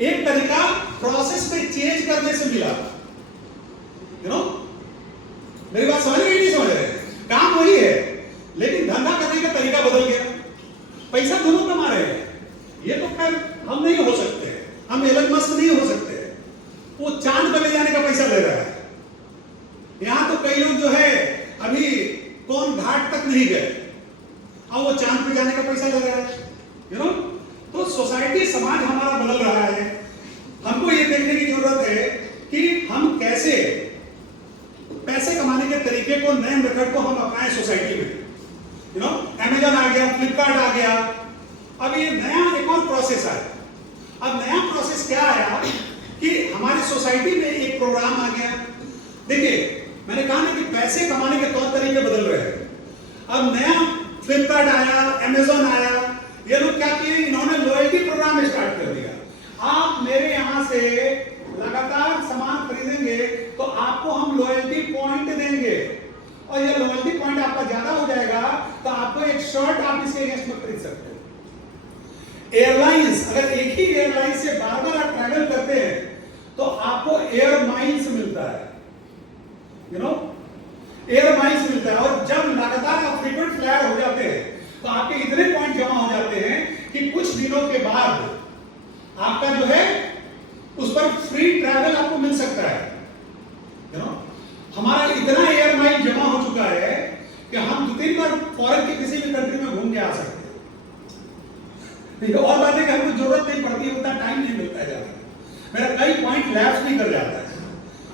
एक तरीका प्रोसेस में चेंज करने से मिला। यू नो मेरी बात समझ रहे नहीं समझ रहे, काम वही है लेकिन धंधा करने का तरीका बदल गया। पैसा दोनों कमा रहे हैं, ये तो खैर हम नहीं हो सकते, हम एलन मस्क नहीं हो सकते, वो चांद पर ले जाने का पैसा ले रहा है। यहां तो कई लोग जो है अभी कौन घाट तक नहीं गए, अब वो चांद पे जाने का पैसा ले रहा है। यू नो तो सोसाइटी, समाज हमारा बदल रहा है। हमको ये देखने की जरूरत है कि हम कैसे पैसे कमाने के तरीके को, नए मेथड को हम अपनाएं सोसाइटी में। यू नो अमेजन आ गया, फ्लिपकार्ट आ गया, अब ये नया एक और प्रोसेस आया। अब नया प्रोसेस क्या आया कि हमारी सोसाइटी में एक प्रोग्राम आ गया। देखिए मैंने कहा ना कि पैसे कमाने के तौर तरीके बदल रहे हैं। अब नया फ्लिपकार्ट आया, अमेजन आया, ये लोग क्या किए, इन्होंने लॉयल्टी प्रोग्राम स्टार्ट कर दिया। आप मेरे यहां से लगातार सामान खरीदेंगे तो आपको हम लॉयल्टी पॉइंट देंगे, और ये लॉयल्टी पॉइंट आपका ज्यादा हो जाएगा तो आपको एक शर्ट आप इसके अगेंस्ट में खरीद सकते हो। एयरलाइंस, अगर एक ही एयरलाइन से बार बार आप ट्रैवल करते हैं तो आपको एयर माइल्स मिलता है। यू नो एयर माइल्स मिलता है, और जब लगातार आप फ्रीक्वेंट फ्लायर हो जाते हैं तो आपके इतने पॉइंट जमा हो जाते हैं कि कुछ दिनों के बाद आपका जो है उस पर फ्री ट्रैवल आपको मिल सकता है। यू नो हमारा इतना एयर माइल जमा हो चुका है कि हम 2-3 बार फॉरेन के किसी भी कंट्री में घूम के आ सकते हैं। और बात है कि हमको जरूरत नहीं पड़ती, उतना टाइम नहीं मिलता है ज्यादा। मेरा कई पॉइंट लैप्स भी कर जाता है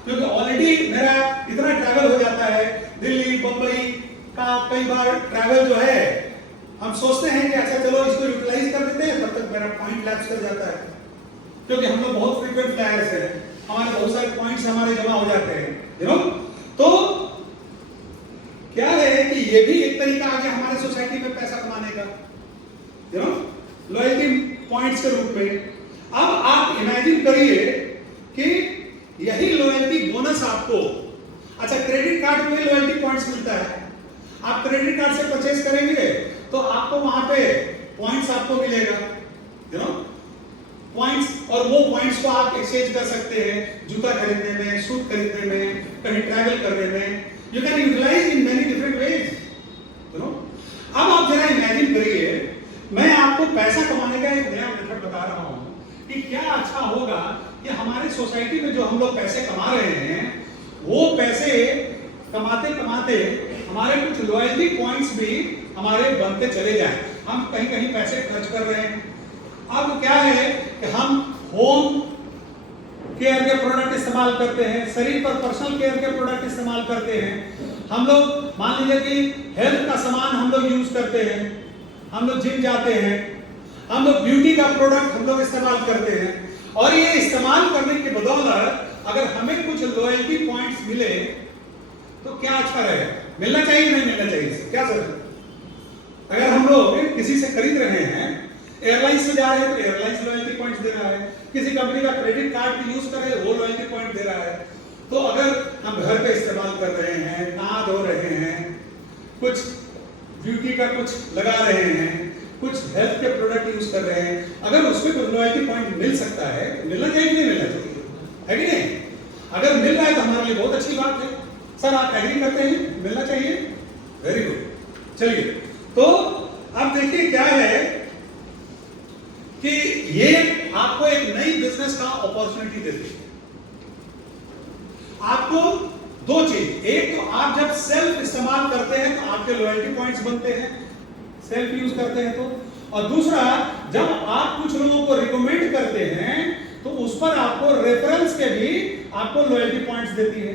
क्योंकि ऑलरेडी मेरा इतना ट्रैवल हो जाता है। दिल्ली बंबई का कई बार ट्रैवल जो है हम सोचते हैं कि अच्छा चलो इसको यूटिलाइज कर देते हैं, तब तक मेरा पॉइंट लैप्स कर जाता है क्योंकि हम लोग बहुत फ्रीक्वेंट फ्लायर्स हैं, हमारे बहुत सारे पॉइंट्स हमारे जमा हो जाते हैं। यू नो तो क्या है कि ये भी एक तरीका आ गया हमारे सोसाइटी में पैसा कमाने का, यू नो लॉयल्टी पॉइंट्स के रूप में। अब आप इमेजिन करिए कि यही लॉयल्टी बोनस आपको, अच्छा क्रेडिट कार्ड में लॉयल्टी पॉइंट्स मिलता है, आप क्रेडिट कार्ड से परचेज करेंगे तो आपको वहां पे पॉइंट्स आपको मिलेगा। यू नो पॉइंट्स, और वो पॉइंट्स को आप एक्सचेंज कर सकते हैं जूता खरीदने में, सूट खरीदने में, कहीं ट्रैवल करने में। You can utilize in many different ways. You know अब आप जरा इमेजिन करिए, मैं आपको पैसा कमाने का एक नया मेथड बता रहा हूं कि क्या अच्छा होगा कि हमारे सोसाइटी में जो हम लोग पैसे कमा रहे हैं वो पैसे कमाते कमाते हमारे कुछ लॉयल्टी पॉइंट्स भी हमारे बनते चले जाएं। हम कहीं कहीं पैसे खर्च कर रहे हैं। अब क्या है कि हम होम केयर के प्रोडक्ट इस्तेमाल करते हैं, शरीर पर पर्सनल केयर के प्रोडक्ट इस्तेमाल करते हैं। हम लोग मान लीजिए कि हेल्थ का सामान हम लोग यूज करते हैं, हम लोग जिम जाते हैं, हम लोग ब्यूटी का प्रोडक्ट हम लोग इस्तेमाल करते हैं, और ये इस्तेमाल करने के बदौलत अगर हमें कुछ लॉयल्टी पॉइंट्स मिले तो क्या अच्छा रहेगा, मिलना चाहिए नहीं मिलना चाहिए, क्या सर? अगर हम लोग किसी से खरीद रहे हैं, एयरलाइंस में जा रहे हैं तो एयरलाइंस लॉयल्टी पॉइंट्स दे रहा है, किसी कंपनी का क्रेडिट कार्ड यूज कर रहे हैं वो लॉयल्टी पॉइंट दे रहा है। तो अगर हम घर पे इस्तेमाल कर रहे हैं, नहा धो रहे हैं, कुछ ब्यूटी का कुछ लगा रहे हैं, कुछ हेल्थ के प्रोडक्ट यूज कर रहे हैं, अगर उसमें कोई लॉयल्टी पॉइंट मिल सकता है, मिलना चाहिए कि नहीं मिलना चाहिए, है कि नहीं? अगर मिल रहा है तो हमारे लिए बहुत अच्छी बात है। सर आप एग्री करते हैं मिलना चाहिए? Very good. चलिए, तो अब देखिए क्या है कि ये आपको एक नई बिजनेस का अपॉर्चुनिटी देती है। आपको दो चीज, एक तो आप जब सेल्फ इस्तेमाल करते हैं तो आपके लॉयल्टी पॉइंट्स बनते हैं, सेल्फ यूज करते हैं तो, और दूसरा जब आप कुछ लोगों को रिकमेंड करते हैं तो उस पर आपको रेफरेंस के भी आपको लॉयल्टी पॉइंट्स देती है।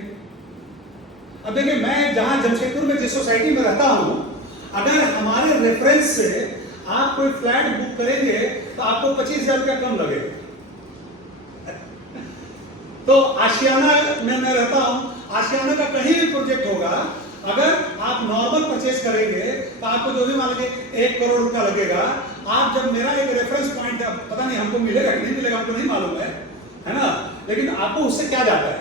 अब देखिए, मैं जहां जमशेदपुर में जिस सोसाइटी में रहता हूं, अगर हमारे रेफरेंस से आप कोई फ्लैट बुक करेंगे तो आपको 25,000 रुपया कम लगेगा। तो आशियाना में मैं रहता हूं, आशियाना का कहीं भी प्रोजेक्ट होगा, अगर आप नॉर्मल परचेज करेंगे तो आपको जो भी मान लीजिए 1 करोड़ रुपया लगेगा। आप जब मेरा एक रेफरेंस पॉइंट है, पता नहीं हमको मिलेगा कि नहीं मिलेगा, हमको नहीं मालूम है ना, लेकिन आपको उससे क्या जाता है?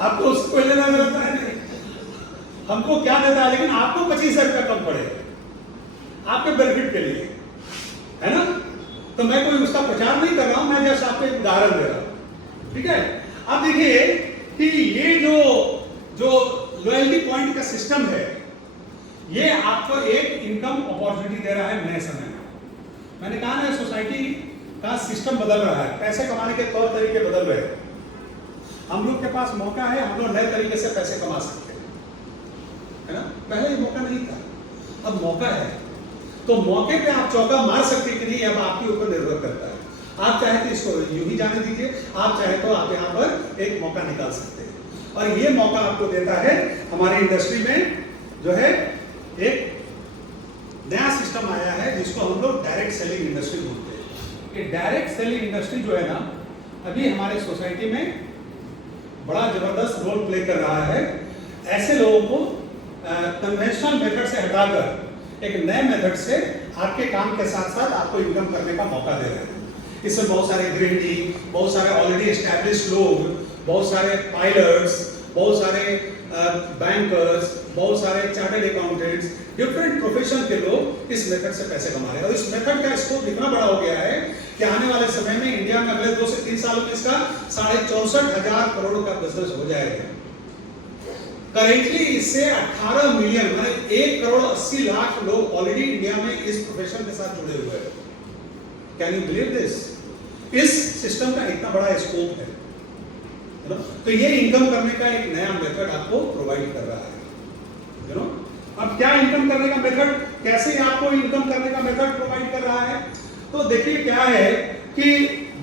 आपको उससे कोई लेना देना है नहीं, हमको क्या देता है, लेकिन आपको 25,000 रुपया कम पड़ेगा आपके बेनिफिट के लिए, है ना? तो मैं कोई उसका प्रचार नहीं कर रहा हूं, मैं जस्ट आपको एक उदाहरण दे रहा हूं, ठीक है? अब देखिए कि ये जो लॉयल्टी पॉइंट का सिस्टम है, ये आपको एक इनकम अपॉर्चुनिटी दे रहा है नए समय में। मैंने कहा ना, सोसाइटी का सिस्टम बदल रहा है, पैसे कमाने के तौर तरीके बदल रहे हैं। हम लोग के पास मौका है, हम लोग नए तरीके से पैसे कमा सकते हैं, है ना? पहले ये मौका नहीं था, अब मौका है। तो मौके पे आप चौका मार सकते कि नहीं, अब आपके ऊपर निर्भर करता है। आप चाहे तो इसको यूं ही जाने दीजिए, आप चाहे तो आप यहाँ पर एक मौका निकाल सकते हैं। और ये मौका आपको देता है हमारी इंडस्ट्री में जो है एक नया सिस्टम आया है जिसको हम लोग डायरेक्ट सेलिंग इंडस्ट्री बोलते हैं। कि डायरेक्ट सेलिंग इंडस्ट्री जो है ना, अभी हमारी सोसाइटी में बड़ा जबरदस्त रोल प्ले कर रहा है। ऐसे लोगों को कन्वेंशनल मेथड से हटाकर एक नए मेथड से आपके काम के साथ साथ आपको इनकम करने का मौका दे रहे हैं। इसमें बहुत सारे गृहिणी, बहुत सारे ऑलरेडी एस्टैब्लिश लोग, बहुत सारे पायलट्स, बहुत सारे बैंकर्स, बहुत सारे चार्टर्ड अकाउंटेंट्स, डिफरेंट प्रोफेशन के लोग इस मेथड से पैसे कमा रहे हैं। और इस मेथड का स्कोप इतना बड़ा हो गया है कि आने वाले समय में इंडिया में अगले 2 से 3 सालों में इसका 64,500 करोड़ का बिजनेस हो जाएगा। करेंटली इससे 18 मिलियन मतलब 1 करोड़ 80 लाख लोग ऑलरेडी इंडिया में इस प्रोफेशन के साथ जुड़े हुए हैं। Can you believe this? इस सिस्टम का इतना बड़ा स्कोप है ना? तो ये इनकम करने का एक नया मेथड आपको प्रोवाइड कर रहा है, यू नो। अब क्या इनकम करने का मेथड, कैसे आपको इनकम करने का मेथड प्रोवाइड कर रहा है? तो देखिए क्या है कि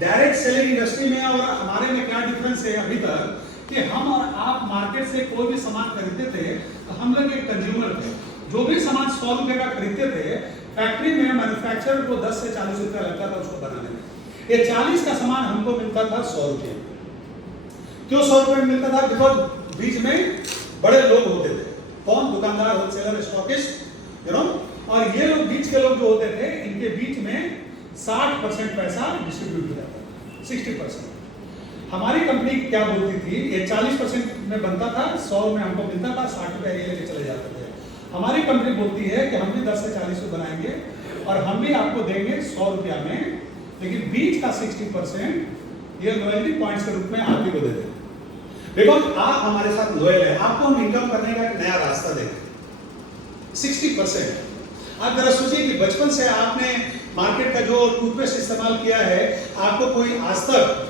डायरेक्ट सेलिंग इंडस्ट्री में और हमारे में क्या डिफरेंस है अभी तक, कि हम और आप मार्केट से कोई भी सामान खरीदते थे तो हम लोग एक कंज्यूमर थे। जो भी सामान 100 रुपए का खरीदते थे, फैक्ट्री में मैन्युफैक्चरर को 10 से 40 रुपया लगता था उसको बनाने में। ये 40 का सामान हमको मिलता था 100 रुपये। क्यों 100 रुपये में मिलता था? बिकॉज बीच में बड़े लोग होते थे। कौन? दुकानदार, होलसेलर, स्टॉकिस्ट, यू नो। और ये लोग बीच के लोग जो होते थे, इनके बीच में 60% पैसा डिस्ट्रीब्यूट हो जाता था, 60%। हमारी कंपनी क्या बोलती थी, ये 40% में बनता था, 100 में हमको मिलता था, 60 रुपये ये लेके चले जाते थे। हमारी कंपनी बोलती है कि हम भी 10 से 40 बनाएंगे और हम भी आपको देंगे 100 रुपया में, लेकिन बीच का 60% ये लॉयल्टी पॉइंट्स के रूप में आप ही को दे देंगे। बिकॉज आप हमारे साथ लॉयल है, आपको हम इनकम करने का एक नया रास्ता देंगे। 60%। आप जरा सोचिए कि बचपन से आपने मार्केट का जो टूथपेस्ट इस्तेमाल किया है, आपको कोई आज तक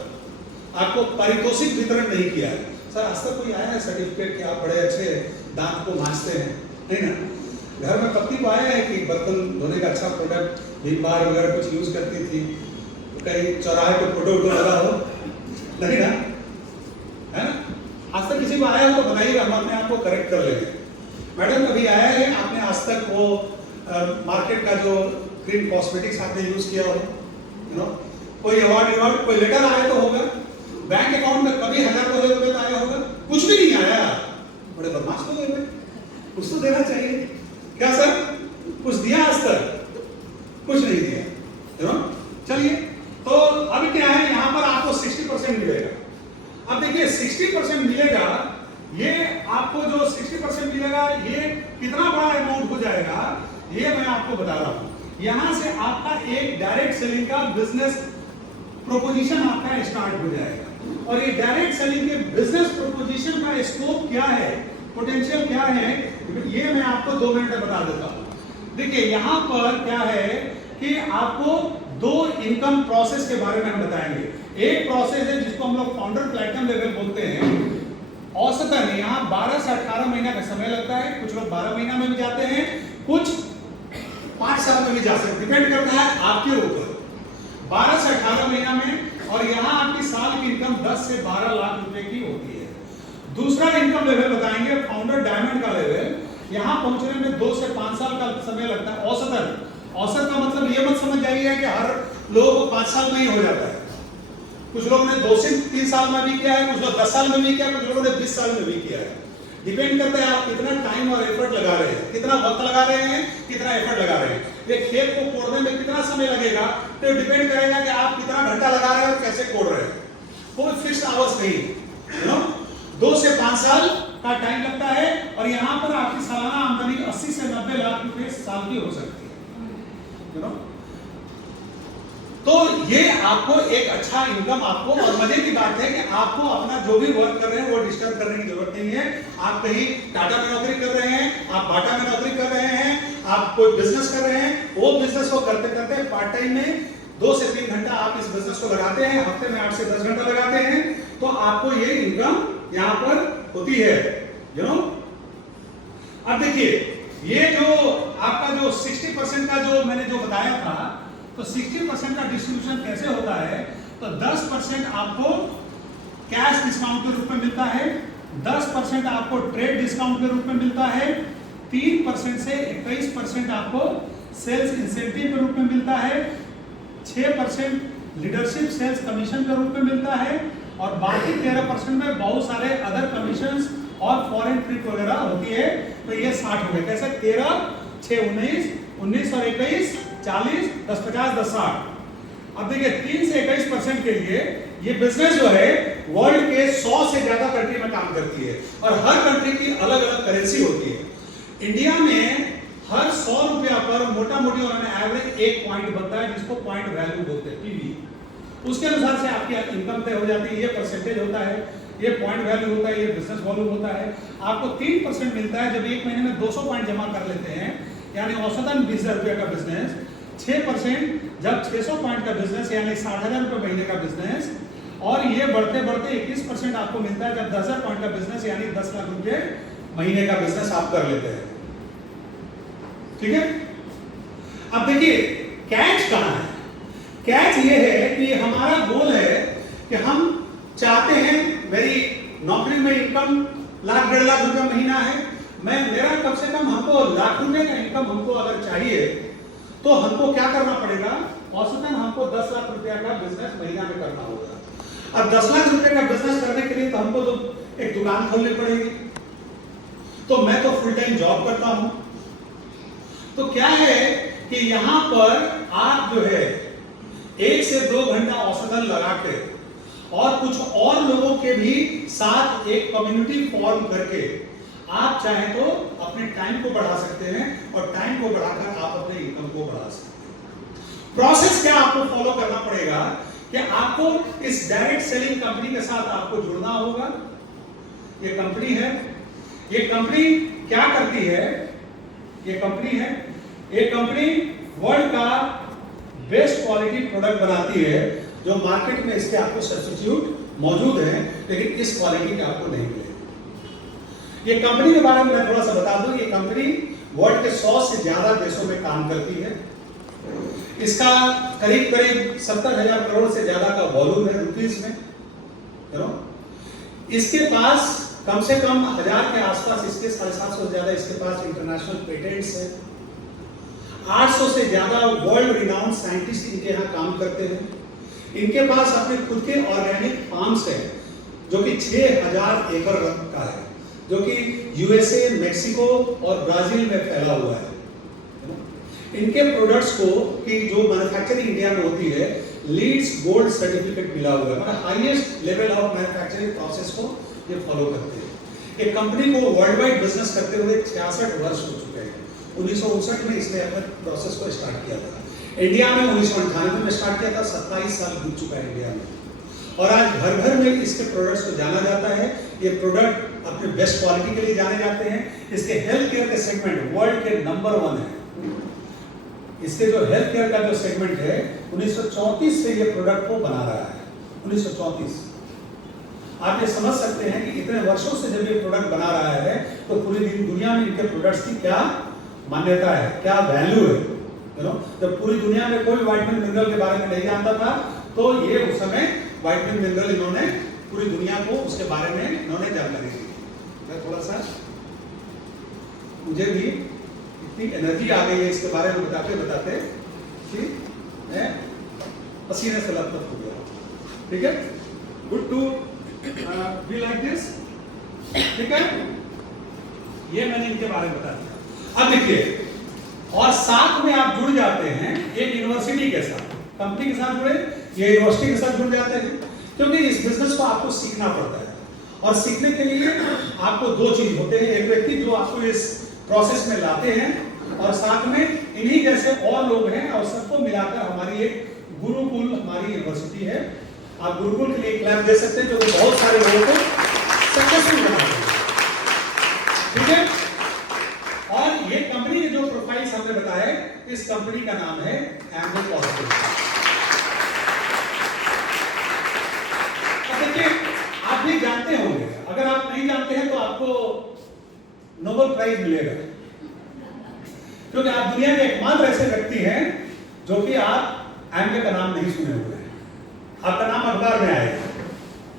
आपको पारितोषिक वितरण नहीं किया है। सर आज तक कोई आया है सर्टिफिकेट कि आप बड़े अच्छे दांत को मांजते हैं? नहीं ना। घर में पत्नी को आया है कि बर्तन धोने का अच्छा प्रोडक्ट, भीम बार वगैरह कुछ यूज करती थी, कहीं चौराहे पे फोटो वोटो लगा हो? नहीं ना, है ना? आज तक किसी को आया हो तो बताइएगा, हम अपने आप को करेक्ट कर लेंगे। मैडम कभी आया है आपने आज तक वो मार्केट का जो क्रीम कॉस्मेटिक्स आपने यूज किया हो, यू नो? कोई अवार्ड कोई लेटर आया तो होगा? बैंक अकाउंट में कभी 1000-2000 रुपए तो आया होगा? कुछ भी नहीं आया। बड़े बदमाश लोग हैं, कुछ तो देना चाहिए। क्या सर कुछ दिया आज तक? कुछ नहीं दिया, यू नो। चलिए, तो अब क्या है, यहाँ पर आपको 60% मिलेगा। अब देखिए 60% मिलेगा, ये आपको जो 60% मिलेगा ये कितना बड़ा अमाउंट हो जाएगा ये मैं आपको बता रहा हूं। यहां से आपका एक डायरेक्ट सेलिंग का बिजनेस प्रोपोजिशन आपका स्टार्ट हो जाएगा। और ये डायरेक्ट सेलिंग के बिजनेस प्रोपोजिशन का स्कोप क्या है, पोटेंशियल क्या है, ये मैं आपको 2 मिनट में बता देता हूं। देखिए यहां पर क्या है कि आपको 2 इनकम प्रोसेस के बारे में हम बताएंगे। एक प्रोसेस है जिसको हम लोग फाउंडर प्लैटिनम लेवल बोलते हैं। औसतन यहाँ 12 से 18 महीना का समय लगता है। कुछ लोग 12 महीना में भी जाते हैं, कुछ 5 साल में भी जा सकते हैं, डिपेंड करता है आपके ऊपर। 12 से 18 महीना में। और यहाँ आपकी साल की इनकम 10 से 12 लाख रुपए की होती है। दूसरा इनकम लेवल बताएंगे फाउंडर डायमंड का लेवल। यहाँ पहुंचने में 2 से 5 साल का समय लगता है औसतन। औसत का मतलब ये मत समझ जाइए कि हर लोगों को 5 साल में ही हो जाता है। कुछ लोगों ने 2 से 3 साल में भी किया है, कुछ लोग 10 साल में भी किया है, कुछ लोगों ने 20 साल में भी किया है। डिपेंड करता है आप कितना टाइम और एफर्ट लगा रहे हैं, कितना वक्त लगा रहे हैं, कितना एफर्ट लगा रहे हैं। ये खेत को कोड़ने में कितना समय लगेगा तो डिपेंड करेगा कि आप कितना घंटा लगा रहे हैं और कैसे कोड़ रहे हैं। कोई फिक्स आवर्स नहीं, यू नो। 2 से 5 साल का टाइम लगता है। और यहाँ पर आपकी सालाना आमदनी 80 से 90 लाख रुपए साल की हो सकती है, यू नो। तो ये आपको एक अच्छा इनकम आपको, और मजे की बात है कि आपको अपना जो भी वर्क कर रहे हैं वो डिस्टर्ब करने की जरूरत नहीं है। आप कहीं टाटा में नौकरी कर रहे हैं, आप बाटा में नौकरी कर रहे हैं, आप कोई बिजनेस कर रहे हैं, वो बिजनेस को करते करते पार्ट टाइम में 2 से 3 घंटा आप इस बिजनेस को लगाते हैं, हफ्ते में 8 से 10 घंटा लगाते हैं, तो आपको ये इनकम यहाँ पर होती है, यू नो। अब देखिए ये जो आपका जो 60% का जो मैंने जो बताया था, तो 60% का डिस्ट्रीब्यूशन कैसे होता है, तो 10% आपको कैश डिस्काउंट के रूप में मिलता है, 10% आपको ट्रेड डिस्काउंट के रूप में मिलता है, 3% से 21% आपको सेल्स इंसेंटिव के रूप में मिलता है, 6% लीडरशिप सेल्स कमीशन के रूप में मिलता है, और बाकी 13% में बहुत सारे अदर कमीशंस और फॉरेन ट्रिप वगैरह होती है। तो ये 60 हो गए। कैसे 13, 6, 19, 19 और 21, 40, 10, 50, 10, 60। अब देखिए 3 से 21% के लिए ये बिजनेस जो है वर्ल्ड के 100 से ज्यादा कंट्री में काम करती है, और हर कंट्री की अलग अलग करेंसी होती है। इंडिया में हर 100 रुपया पर मोटा मोटी उन्होंने एवरेज 1 पॉइंट बनता है, जिसको पॉइंट वैल्यू बोलते हैं, पीवी। उसके अनुसार से आपकी इनकम तय हो जाती है। ये परसेंटेज होता है, ये पॉइंट वैल्यू होता है, ये बिजनेस वॉल्यूम होता है। आपको 3% मिलता है जब एक महीने में 200 पॉइंट जमा कर लेते हैं, यानी औसतन 20,000 रुपये का बिजनेस। 6% जब 600 पॉइंट का बिजनेस, यानी 60,000 रुपये महीने का बिजनेस। और ये बढ़ते बढ़ते 21% आपको मिलता है जब 10,000 पॉइंट का बिजनेस, यानी 10 लाख रुपये महीने का बिजनेस आप कर लेते हैं। ठीक है। अब देखिए कैच कहां है। कैच ये है कि हमारा गोल है कि हम चाहते हैं मेरी नौकरी में इनकम 1,00,000 1.5 लाख रुपया महीना है, मेरा कम से कम हमको लाख रुपए का इनकम हमको अगर चाहिए तो हमको क्या करना पड़ेगा, औसतन हमको 10 लाख रुपया का बिजनेस महीना में करना होगा। अब 10 लाख रुपए का बिजनेस करने के लिए तो हमको तो एक दुकान खोलनी पड़ेगी। तो मैं तो फुल टाइम जॉब करता हूं। तो क्या है कि यहां पर आप जो है 1 से 2 घंटा औसतन लगा के और कुछ और लोगों के भी साथ एक कम्युनिटी फॉर्म करके आप चाहे तो अपने टाइम को बढ़ा सकते हैं, और टाइम को बढ़ाकर आप अपने इनकम को बढ़ा सकते हैं। प्रोसेस क्या आपको फॉलो करना पड़ेगा कि आपको इस डायरेक्ट सेलिंग कंपनी के साथ आपको जुड़ना होगा। ये कंपनी है, ये कंपनी क्या करती है, ये कंपनी वर्ल्ड का बेस्ट क्वालिटी प्रोडक्ट बनाती है, जो मार्केट में इसके आपको सब्स्टिट्यूट मौजूद है, लेकिन इस क्वालिटी के आपको नहीं मिलेगी। ये कंपनी के बारे में मैं थोड़ा सा बता दूं। ये कंपनी वर्ल्ड के 100 से ज्यादा देशों में काम करती है। इसका करीब 70,000 करोड़ से ज्यादा का वॉल्यूम है रुपीस में, यू नो। इसके पास कम से कम 1000 के आसपास, इसके 750 से ज्यादा इसके पास इंटरनेशनल पेटेंट्स है। 800 से ज्यादा वर्ल्ड रिनाउंड साइंटिस्ट इनके यहाँ काम करते हैं। इनके पास अपने खुद के ऑर्गेनिक फार्म्स है, जो कि 6000 एकड़ का है, जो कि यूएसए, मेक्सिको और ब्राजील में फैला हुआ है। इनके प्रोडक्ट्स को कि जो मैन्युफैक्चरिंग इंडिया में होती है, लीड्स गोल्ड सर्टिफिकेट मिला हुआ है, मतलब highest level of manufacturing process को ये फॉलो करते हैं। एक कंपनी को वर्ल्ड वाइड बिजनेस करते हुए 66 वर्ष हो चुके हैं। 1959 में इसने अपने प्रोसेस को स्टार्ट किया था। इंडिया में 1998 में स्टार्ट किया था, 27 साल बीत चुका है इंडिया में, और आज घर घर में इसके प्रोडक्ट्स को जाना जाता है। ये प्रोडक्ट अपने बेस्ट क्वालिटी के लिए जाने जाते हैं। इसके हेल्थ केयर के सेगमेंट वर्ल्ड के नंबर 1 है। इसके जो हेल्थ केयर का जो सेगमेंट है 1934 से ये प्रोडक्ट को बना रहा है। 1934 आप ये समझ सकते हैं कि इतने वर्षों से जब ये प्रोडक्ट बना रहा है तो पूरी दुनिया में इनके प्रोडक्ट्स की क्या मान्यता है, क्या वैल्यू है। जब पूरी दुनिया में कोई विटामिन मिनरल के बारे में नहीं जानता था तो ये उस समय विटामिन मिनरल इन्होंने पूरी दुनिया को उसके बारे में इन्होंने जानकारी दी। मैं थोड़ा सा, मुझे भी इतनी एनर्जी आ गई है इसके बारे में बताते बताते कि मैं पसीने से लथपथ हो गया। ठीक है, good to be like this. ठीक है, ये मैंने इनके बारे में बता दिया। अब देखिए, और साथ में आप जुड़ जाते हैं एक यूनिवर्सिटी के साथ, कंपनी के साथ जुड़े, ये यूनिवर्सिटी के साथ जुड़ जाते हैं, क्योंकि इस बिजनेस को आपको सीखना पड़ता है। और सीखने के लिए आपको 2 चीज होते हैं, एक व्यक्ति जो आपको इस प्रोसेस में लाते हैं, और साथ में इन्हीं जैसे और लोग हैं, और सबको मिलाकर हमारी एक गुरुकुल हमारी यूनिवर्सिटी है। आप गुरुकुल के लिए क्लैप दे सकते हैं, जो बहुत सारे लोगों को सक्सेसफुल बनाते हैं। ठीक है, और ये कंपनी के जो प्रोफाइल्स हमने बताए, इस कंपनी का नाम है एम्बे पॉजिटिव। अब देखिए, आप भी जानते होंगे, अगर आप नहीं जानते हैं तो आपको नोबेल प्राइज मिलेगा, क्योंकि आप दुनिया के एकमात्र ऐसे व्यक्ति हैं जो कि आप एम्बे का नाम नहीं सुने हुए हैं। आपका नाम अखबार में आएगा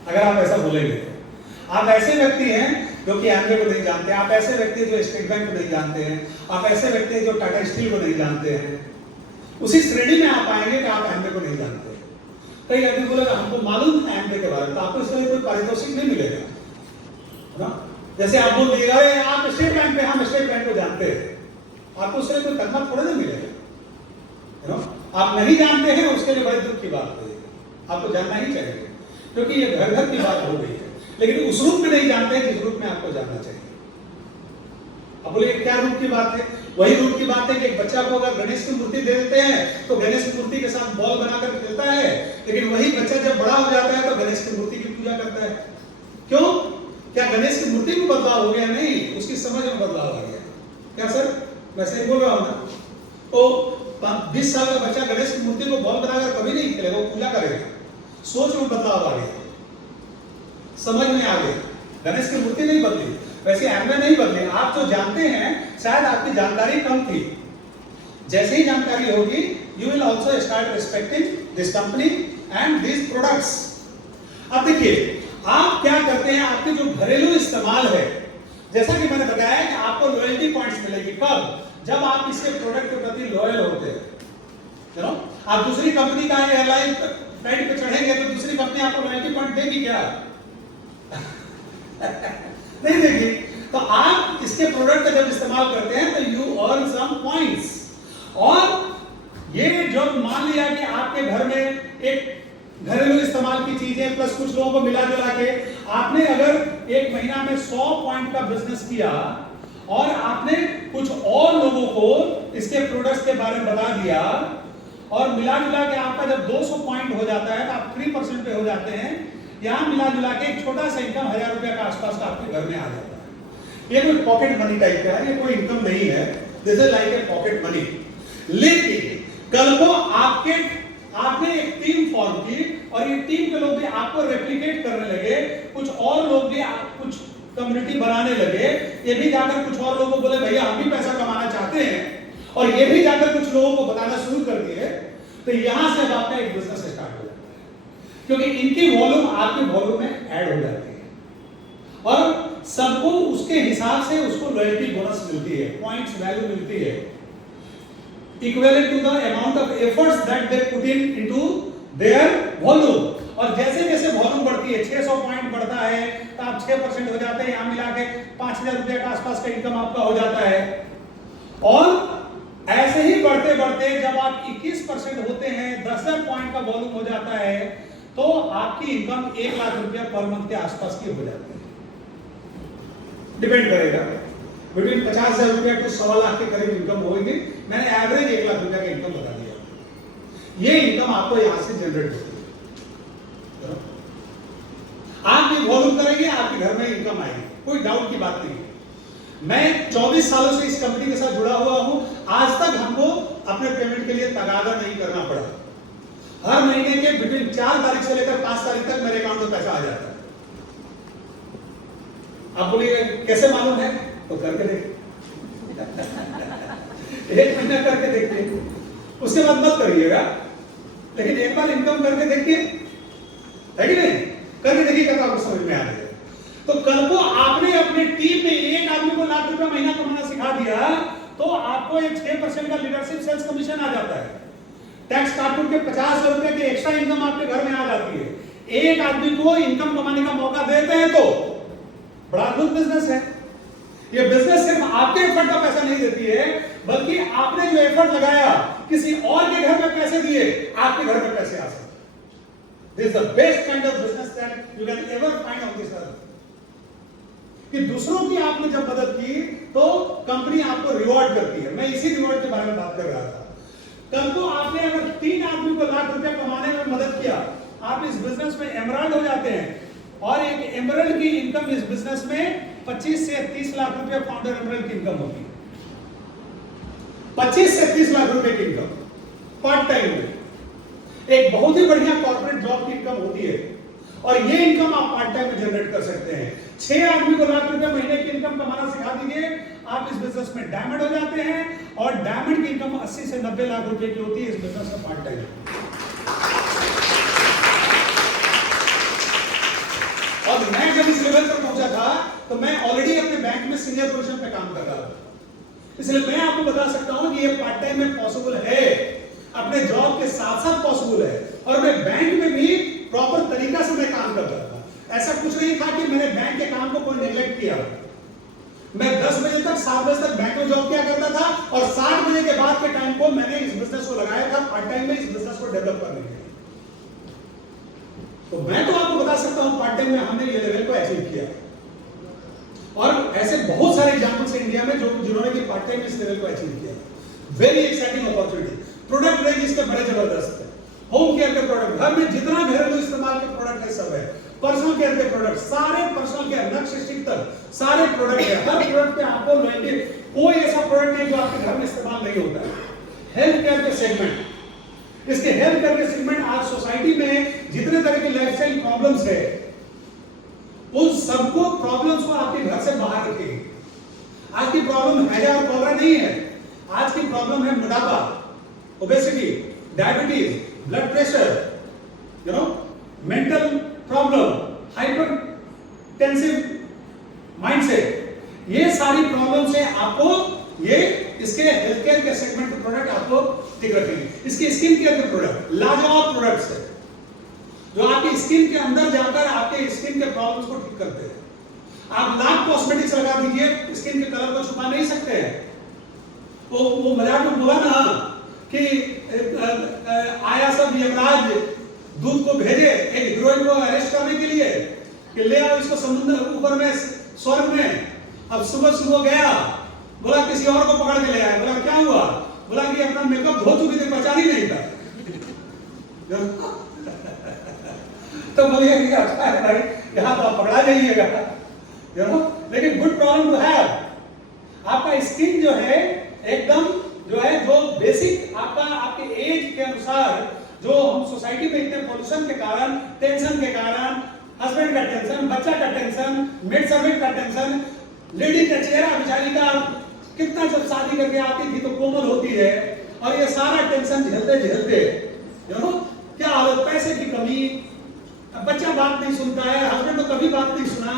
अगर आप ऐसा बोलेंगे तो। आप ऐसे व्यक्ति हैं जो कि एम्बे को नहीं जानते, आप ऐसे व्यक्ति हैं जो स्टेट बैंक को नहीं जानते हैं, आप ऐसे व्यक्ति हैं जो टाटा स्टील को नहीं जानते हैं। उसी श्रेणी में आप आएंगे कि आप एम्बे को नहीं जानते। कई आदमी बोलेगा हमको मालूम है एम्बे के बारे में, तो आपको इसके लिए कोई पारितोषिक नहीं मिलेगा, है ना। जैसे आप बोल दिए अरे आप स्टेट बैंक पे, हम स्टेट बैंक को जानते हैं, आपको उसके लिए कोई तनख्वाह थोड़ा नहीं मिलेगा, है ना। आप नहीं जानते हैं उसके लिए बड़े दुख की बात है, आपको जानना ही चाहिए, क्योंकि ये घर घर की बात हो गई है। लेकिन उस रूप में नहीं जानते जिस रूप में आपको जानना चाहिए। अब बोलिए क्या रूप की बात है? वही रूप की बात है कि एक बच्चा को अगर गणेश की मूर्ति दे देते हैं तो गणेश की मूर्ति के साथ बॉल बनाकर खेलता है, लेकिन वही बच्चा जब बड़ा हो जाता है तो गणेश की मूर्ति की पूजा करता है। क्यों? क्या गणेश की मूर्ति में बदलाव हो गया? नहीं, उसकी समझ में बदलाव आ गया। क्या सर, मैं सही बोल रहा हूं ना? तो 20 साल का बच्चा गणेश की मूर्ति को बॉल बनाकर कभी नहीं खेलेगा, वो पूजा करेगा। सोच में बदलाव आ गया, समझ में आ गया। गणेश की मूर्ति नहीं बदली, वैसे एम्बे नहीं बदले। आप जो जानते हैं शायद आपकी जानकारी कम थी, जैसे ही जानकारी होगी you will also start respecting this company and this products. अब देखिए, आप क्या करते हैं, आपके जो घरेलू इस्तेमाल है, जैसा कि मैंने बताया कि आपको लॉयल्टी पॉइंट्स मिलेगी। कब? जब आप इसके प्रोडक्ट के प्रति लॉयल होते हैं। चलो, आप दूसरी कंपनी का एयरलाइन फ्लाइट पे चढ़ेंगे तो दूसरी कंपनी आपको लॉयल्टी पॉइंट देगी क्या? नहीं देगी। तो आप इसके प्रोडक्ट का जब इस्तेमाल करते हैं तो यू अर्न सम पॉइंट्स। और ये जब मान लिया कि आपके घर में एक घरेलू इस्तेमाल की चीजें प्लस कुछ लोगों को मिला जुला के आपने अगर एक महीना में 100 पॉइंट का बिजनेस किया और आपने कुछ और लोगों को इसके प्रोडक्ट्स के बारे में बता दिया और मिला जुला के आपका जब 200 पॉइंट हो जाता है तो आप 3% पे हो जाते हैं। यहाँ मिला जुला के एक छोटा सा इनकम 1000 रुपया का आसपास का आपके घर में आ जाता है। ये कोई पॉकेट मनी टाइप का है, ये कोई इनकम नहीं है, this is like a pocket money. लेकिन कल को आपने एक टीम फॉर्म की और ये टीम के लोग भी आपको रेप्लिकेट करने लगे, कुछ और लोग भी कुछ कम्युनिटी बनाने लगे, ये भी जाकर कुछ और लोगों को बोले भैया हम भी पैसा कमाना चाहते हैं, और ये भी जाकर कुछ लोगों को बताना शुरू कर दिए, तो यहां से आपका एक बिजनेस स्टार्ट हो जाता है, क्योंकि इनकी वॉल्यूम आपकी वॉल्यूम में ऐड हो जाती है और सबको उसके हिसाब से उसको लॉयल्टी बोनस मिलती है, पॉइंट्स वैल्यू मिलती है, equivalent to the amount of efforts that they put into their volume. और जैसे जैसे वॉल्यूम बढ़ती है, 600 पॉइंट बढ़ता है तो आप 6% हो जाते हैं, यहां मिला के 5000 रुपए का आसपास का इनकम आपका हो जाता है। और ऐसे ही बढ़ते बढ़ते जब आप 21% होते हैं, 10,000 पॉइंट का वॉल्यूम हो जाता है, तो आपकी इनकम 1 लाख रुपया पर मंथ के आसपास की हो जाती है। डिपेंड करेगा, बिटवीन 50,000 रुपया टू 1.25 लाख के करीब इनकम होगी। मैंने एवरेज 1 लाख रुपया का इनकम बता दिया। ये इनकम आपको यहां से जनरेट होगी। आप भी वॉल्यूम करेंगे, आपके घर में इनकम आएगी, कोई डाउट की बात नहीं है। मैं 24 सालों से इस कंपनी के साथ जुड़ा हुआ हूं, आज तक हमको अपने पेमेंट के लिए तगादा नहीं करना पड़ा। हर महीने के बिटवीन 4 तारीख से लेकर 5 तारीख तक मेरे अकाउंट में पैसा आ जाता है। आप बोलिए कैसे मालूम है? तो करके देखिए। 1 महीना करके देखिए, उसके बाद मत करिएगा, लेकिन एक बार इनकम करके देखिए, है कि नहीं? करके देखिएगा तो आपको समझ में आ जाएगा। तो कल को आपने अपने टीम में एक आदमी को लाख रुपया महीना कमाना सिखा दिया, तो आपको एक 6% का लीडरशिप सेल्स कमीशन आ जाता है। टैक्स काटून के 50,000 रुपए की एक्स्ट्रा इनकम आपके घर में आ जाती है। एक आदमी को इनकम कमाने का मौका देते हैं तो बड़ा अद्भुत बिजनेस है। ये बिजनेस सिर्फ आपके एफर्ट का पैसा नहीं देती है, बल्कि आपने जो एफर्ट लगाया, किसी और के घर में पैसे दिए, आपके घर में पैसे आ सकते हैं। This is the best kind of business that you can ever find on this earth. कि दूसरों की आपने जब मदद की तो कंपनी आपको रिवॉर्ड करती है। मैं इसी रिवॉर्ड के बारे में बात कर रहा था। कल को आपने अगर 3 आदमी को लाख रुपया कमाने में मदद किया, आप इस बिजनेस में एमराल्ड हो जाते हैं। और एक एमराल्ड की इनकम इस बिजनेस में 25 से 30 लाख रुपया फाउंडर एमराल्ड की इनकम होगी। 25 से 30 लाख रुपए की इनकम पार्ट टाइम में एक बहुत ही बढ़िया कॉर्पोरेट जॉब की इनकम होती है। और ये इनकम आप पार्ट टाइम में जनरेट कर सकते हैं। 6 आदमी को लाख रुपए महीने की इनकम कमाना सिखा दीजिए, आप इस बिजनेस में डायमंड हो जाते हैं। और डायमंड की इनकम 80 से 90 लाख रुपए की होती है इस बिजनेस में पार्ट टाइम। और मैं जब इस लेवल पर पहुंचा था तो मैं ऑलरेडी अपने बैंक में सीनियर पोजीशन पे काम कर रहा था, इसलिए मैं आपको बता सकता हूं कि ये पार्ट टाइम में पॉसिबल है, अपने जॉब के साथ साथ पॉसिबल है। और मैं बैंक में भी प्रॉपर तरीका से मैं काम करता था। ऐसा कुछ नहीं था कि मैंने बैंक के काम को कोई नेग्लेक्ट किया। मैं 10 बजे तक 7 बजे तक बैंक में जॉब किया करता था, और 7 बजे के बाद के टाइम को मैंने इस बिजनेस को लगाया था पार्ट टाइम में, इस बिजनेस को डेवलप करने के लिए। तो मैं तो आपको बता सकता हूं पार्ट टाइम में हमने ये लेवल को अचीव किया। और ऐसे बहुत सारे एग्जांपल्स हैं इंडिया में जिन्होंने कि पार्ट टाइम में इस लेवल को अचीव किया। Very exciting opportunity. Product range इसके बड़े जबरदस्त है। होम केयर के प्रोडक्ट, घर में जितना घरेलू इस्तेमाल के प्रोडक्ट है सब है। पर्सनल केयर के प्रोडक्ट, सारे पर्सनल केयर नक्श स्टिक तक सारे प्रोडक्ट है। हर प्रोडक्ट पे आपको लॉयल्टी, कोई ऐसा प्रोडक्ट नहीं जो आपके घर में इस्तेमाल नहीं होता है। हेल्थ केयर के सेगमेंट, इसके हेल्थ केयर के सेगमेंट आज सोसाइटी में जितने तरह की लाइफस्टाइल प्रॉब्लम्स है, उन सबको प्रॉब्लम्स को आपके घर से बाहर रखेगी। आज की प्रॉब्लम हैजा और कॉलरा नहीं है, आज की प्रॉब्लम है मोटापा, obesity, diabetes, blood pressure, mental problem, hypertensive mindset. ये सारी प्रॉब्लम से आपको ये इसके हेल्थ केयर के सेगमेंट के प्रोडक्ट आपको ठीक रखेंगे। इसके स्किन केयर के प्रोडक्ट लाजवाब प्रोडक्ट्स है, जो आपकी स्किन के अंदर जाकर आपके स्किन के प्रॉब्लम्स को ठीक करते हैं। आप लाख कॉस्मेटिक्स लगा दीजिए, स्किन के कलर को छुपा नहीं सकते हैं। वो मजाक में बोला ना कि आया सब यमराज दूत को भेजे एक हीरोइन को अरेस्ट करने के लिए कि ले आओ इसको समुद्र ऊपर में स्वर्ग में। अब सुबह सुबह गया, बोला किसी और को पकड़ के ले आया। बोला क्या हुआ? बोला कि अपना मेकअप धो चुकी थी, पहचान ही नहीं था। तो बोलिए अच्छा है भाई, यहाँ तो आप पकड़ा जाइएगा, लेकिन गुड प्रॉब्लम टू हैव। आपका स्किन जो है एकदम जो बेसिक आपके एज के अनुसार, जो हम सोसाइटी में इतने पोल्यूशन के कारण, टेंशन के कारण, हस्बैंड का टेंशन, बच्चा का टेंशन, मेड सर्वेंट का टेंशन, लेडी का चेहरा बेचारी का कितना, जब शादी करके आती थी तो कोमल होती है, और ये सारा टेंशन झेलते झेलते क्या हालत, पैसे की कमी, बच्चा बात नहीं सुनता है, हस्बैंड तो कभी बात नहीं सुना,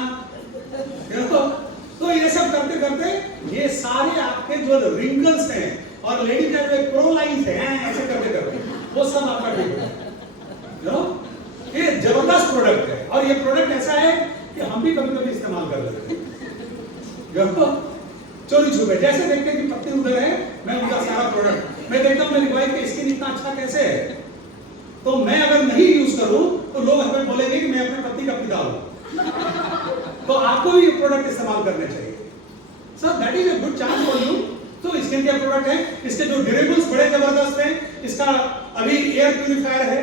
तो ये सब करते करते ये सारे आपके जो रिंकल्स हैं और लेडी का जो प्रो लाइन्स हैं, ऐसे करते करते वो सब आपका ठीक है। ये जबरदस्त प्रोडक्ट है, और ये प्रोडक्ट ऐसा है कि हम भी कभी कभी इस्तेमाल कर लेते हैं चोरी छुपे। जैसे देखते हैं कि पत्नी उधर है, मैं उनका सारा प्रोडक्ट मैं देखता हूँ, मेरी वाइफ की स्किन इतना अच्छा कैसे है, तो मैं अगर नहीं यूज करूं तो लोग हमें बोलेंगे कि मैं अपने पति का पिता हूं। तो आपको भी प्रोडक्ट इस्तेमाल करने चाहिए। Sir that is a good chance for you. तो स्किन केयर प्रोडक्ट है, इसके जो ड्यूरेबल्स बड़े जबरदस्त हैं। इसका अभी एयर प्यूरिफायर है,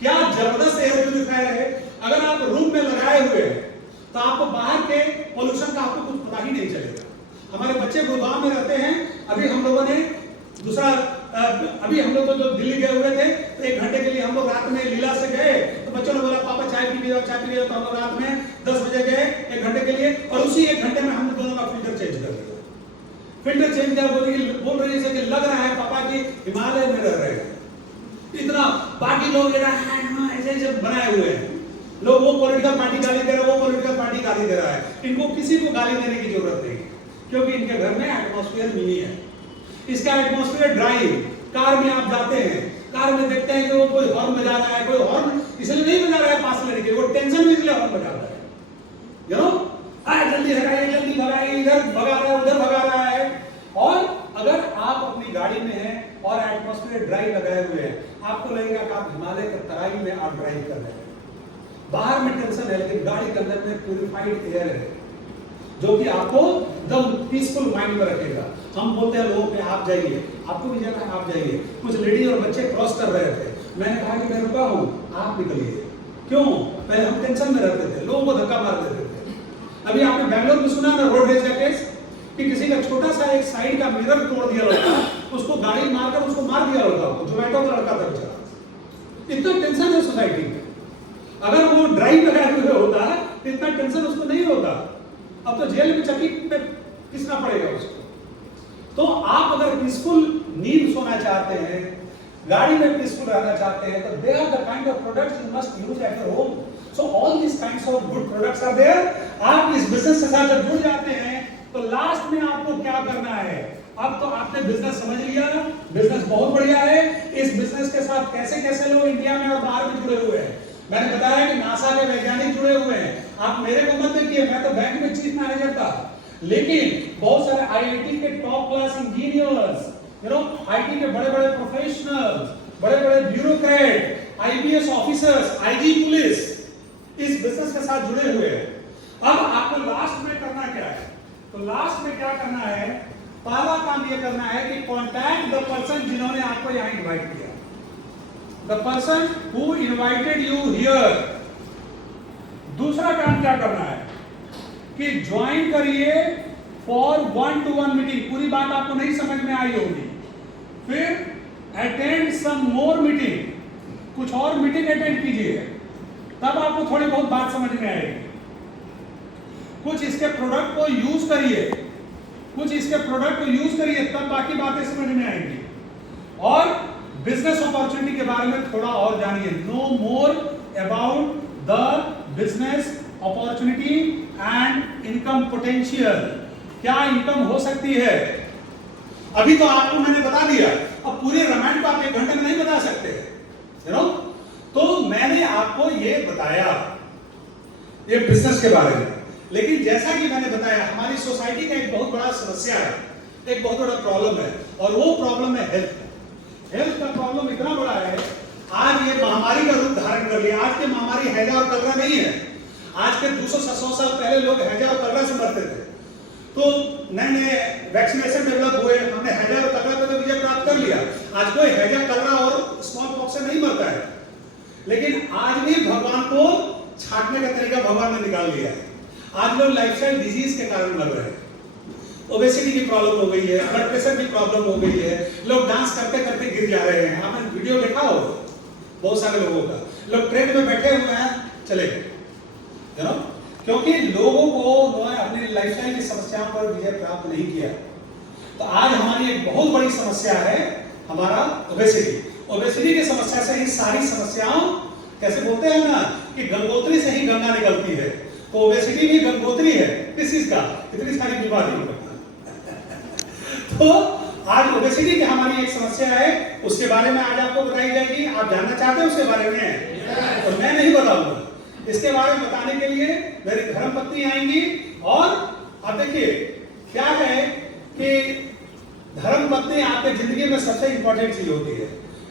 क्या जबरदस्त एयर प्यूरिफायर है। अगर आप रूम में लगाए हुए हैं तो आपको बाहर के पोल्यूशन का आपको कुछ पता ही नहीं चलेगा। हमारे बच्चे गुड़गांव में रहते हैं, अभी हम लोगों ने दूसरा अभी हम लोग तो जो दिल्ली गए हुए थे तो 1 घंटे के लिए हम लोग रात में लीला से गए, तो बच्चों ने बोला पापा चाय पी के जाओ, चाय पी के जाओ। तो हम लोग रात में 10 बजे गए 1 घंटे के लिए, और उसी 1 घंटे में हम दोनों का फिल्टर चेंज कर दिया। फिल्टर चेंज किया, बोल रही है कि लग रहा है पापा कि हिमालय में रह रहे हैं। इतना बाकी लोग ऐसे ऐसे बनाए हुए हैं, लोग वो पॉलिटिकल पार्टी गाली दे रहा है, वो पॉलिटिकल पार्टी गाली दे रहा है। इनको किसी को गाली देने की जरूरत नहीं, क्योंकि इनके घर में एटमॉस्फेयर मिनी है। इसका एटमॉस्फेयर ड्राई। कार में आप जाते हैं, कार में देखते हैं कि वो कोई हॉर्न बजा रहा है, कोई हॉर्न इसलिए नहीं बजा रहा है पास लेने के लिए, वो टेंशन में इसलिए हॉर्न बजा रहा है। यू नो, जल्दी हटाइए, जल्दी भगाइए, इधर भगा रहा है, उधर भगा रहा है। और अगर आप अपनी गाड़ी में हैं और एटमॉस्फेयर ड्राई लगाए हुए हैं, आपको लगेगा कि आप हिमालय के तराई में आप ड्राइव कर रहे हैं। बाहर में टेंशन है, लेकिन गाड़ी के अंदर में प्यूरिफाइड एयर है, जो कि आपको एकदम पीसफुल माइंड में रखेगा। हम बोलते हैं लोगों पे आप जाइए, आपको भी जाना है आप जाइए। कुछ लेडी और बच्चे क्रॉस कर रहे थे, मैंने कहा कि मैं रुका हूँ, आप निकलिए। क्यों? पहले हम टेंशन में रहते थे, लोगों को धक्का मार देते थे। अभी आपने बैंगलोर में सुना ना रोड रेज का केस, कि किसी का छोटा सा एक साइड का मिरर तोड़ दिया लड़का, उसको गाड़ी मारकर उसको मार दिया लड़का, जोमेटो का लड़का था बेचारा। इतना टेंशन है सोसाइटी में। अगर वो ड्राइव लगाए हुए होता तो इतना टेंशन उसको नहीं होता। अब तो जेल में चक्की पे पिसना पड़ेगा उसको। तो आप अगर पीसफुल नींद सोना चाहते हैं, गाड़ी में पीसफुल रहना चाहते हैं, तो they are the kind of products you must use at your home. So all this kinds of good products are there. आप इस बिजनेस के साथ जब जुड़ जाते हैं तो लास्ट में आपको क्या करना है? अब तो आपने बिजनेस समझ लिया, बिजनेस बहुत बढ़िया है। इस बिजनेस के साथ कैसे कैसे लोग इंडिया में और बाहर में जुड़े हुए हैं। मैंने बताया कि नासा के वैज्ञानिक जुड़े हुए हैं। आप मेरे को मत देखिए, मैं तो बैंक में चीफ मैनेजर था, लेकिन बहुत सारे आईआईटी के top class engineers, you know, IT के बड़े बड़े प्रोफेशनल्स, बड़े बड़े bureaucrat, IPS officers, IG police इस बिजनेस के साथ जुड़े हुए हैं। अब आपको लास्ट में करना क्या है? तो लास्ट में क्या करना है? पहला काम ये करना है कि कॉन्टैक्ट द पर्सन जिन्होंने आपको यहां इनवाइट किया, the person who invited you here. दूसरा काम क्या करना है कि ज्वाइन करिए फॉर 1-to-1 मीटिंग। पूरी बात आपको नहीं समझ में आई होगी। फिर अटेंड सम मोर मीटिंग, कुछ और मीटिंग अटेंड कीजिए, तब आपको थोड़ी बहुत बात समझ में आएगी। कुछ इसके प्रोडक्ट को यूज करिए, कुछ इसके प्रोडक्ट को यूज करिए, तब बाकी बातें समझ में आएंगी। और बिजनेस अपॉर्चुनिटी के बारे में थोड़ा और जानिए। Know more about the business opportunity and income potential. क्या इनकम हो सकती है? अभी तो आपको मैंने बता दिया, अब पूरे रामायण को आप 1 घंटे में नहीं बता सकते, यू नो। तो मैंने आपको ये बताया ये बिजनेस के बारे में। लेकिन जैसा कि मैंने बताया, हमारी सोसाइटी का एक बहुत बड़ा समस्या है, एक बहुत बड़ा प्रॉब्लम है, और वो प्रॉब्लम है हेल्थ। हेल्थ का प्रॉब्लम इतना बड़ा है, आज ये महामारी का रूप धारण कर लिया। आज की महामारी हैजा और कलरा नहीं है। आज के 200-100 साल पहले लोग हैजा और कलरा से मरते थे। तो नए नए वैक्सीनेशन डेवलप हुए, हमने हैजा और कलरा पे तो विजय प्राप्त कर लिया। आज कोई हैजा, कलरा और स्मॉल पॉक्स से नहीं मरता है। लेकिन आज भी भगवान को छाटने का तरीका भगवान ने निकाल लिया है। आज लोग लाइफस्टाइल डिजीज के कारण मर रहे हैं। ओबेसिटी की प्रॉब्लम हो गई है, ब्लड प्रेशर की प्रॉब्लम हो गई है, लोग डांस करते करते गिर जा रहे हैं। आपने वीडियो देखा हो बहुत सारे लोगों का, लोग ट्रेन में बैठे हुए हैं, चले गए, यू नो, क्योंकि लोगों को उन्होंने अपनी लाइफस्टाइल की समस्याओं पर विजय प्राप्त नहीं किया। तो आज हमारी एक बहुत बड़ी समस्या है हमारा ओबेसिटी। ओबेसिटी की समस्या से ही सारी समस्याओं, कैसे बोलते हैं ना कि गंगोत्री से ही गंगा निकलती है, तो ओबेसिटी भी गंगोत्री है। किस चीज का? इतनी सारी बीमारी। तो आज ओबेसिटी की हमारी एक समस्या है, उसके बारे में आज आपको बताई जाएगी। आप जानना चाहते हैं उसके बारे में? तो मैं नहीं बताऊंगा। इसके बारे में बताने के लिए मेरी धर्मपत्नी आएंगी। और अब देखिए क्या है कि धर्मपत्नी आपके जिंदगी में सबसे इंपॉर्टेंट चीज होती है,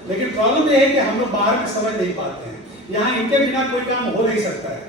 लेकिन प्रॉब्लम यह है कि हम लोग बाहर में समझ नहीं पाते हैं। यहाँ इनके बिना कोई काम हो नहीं सकता है।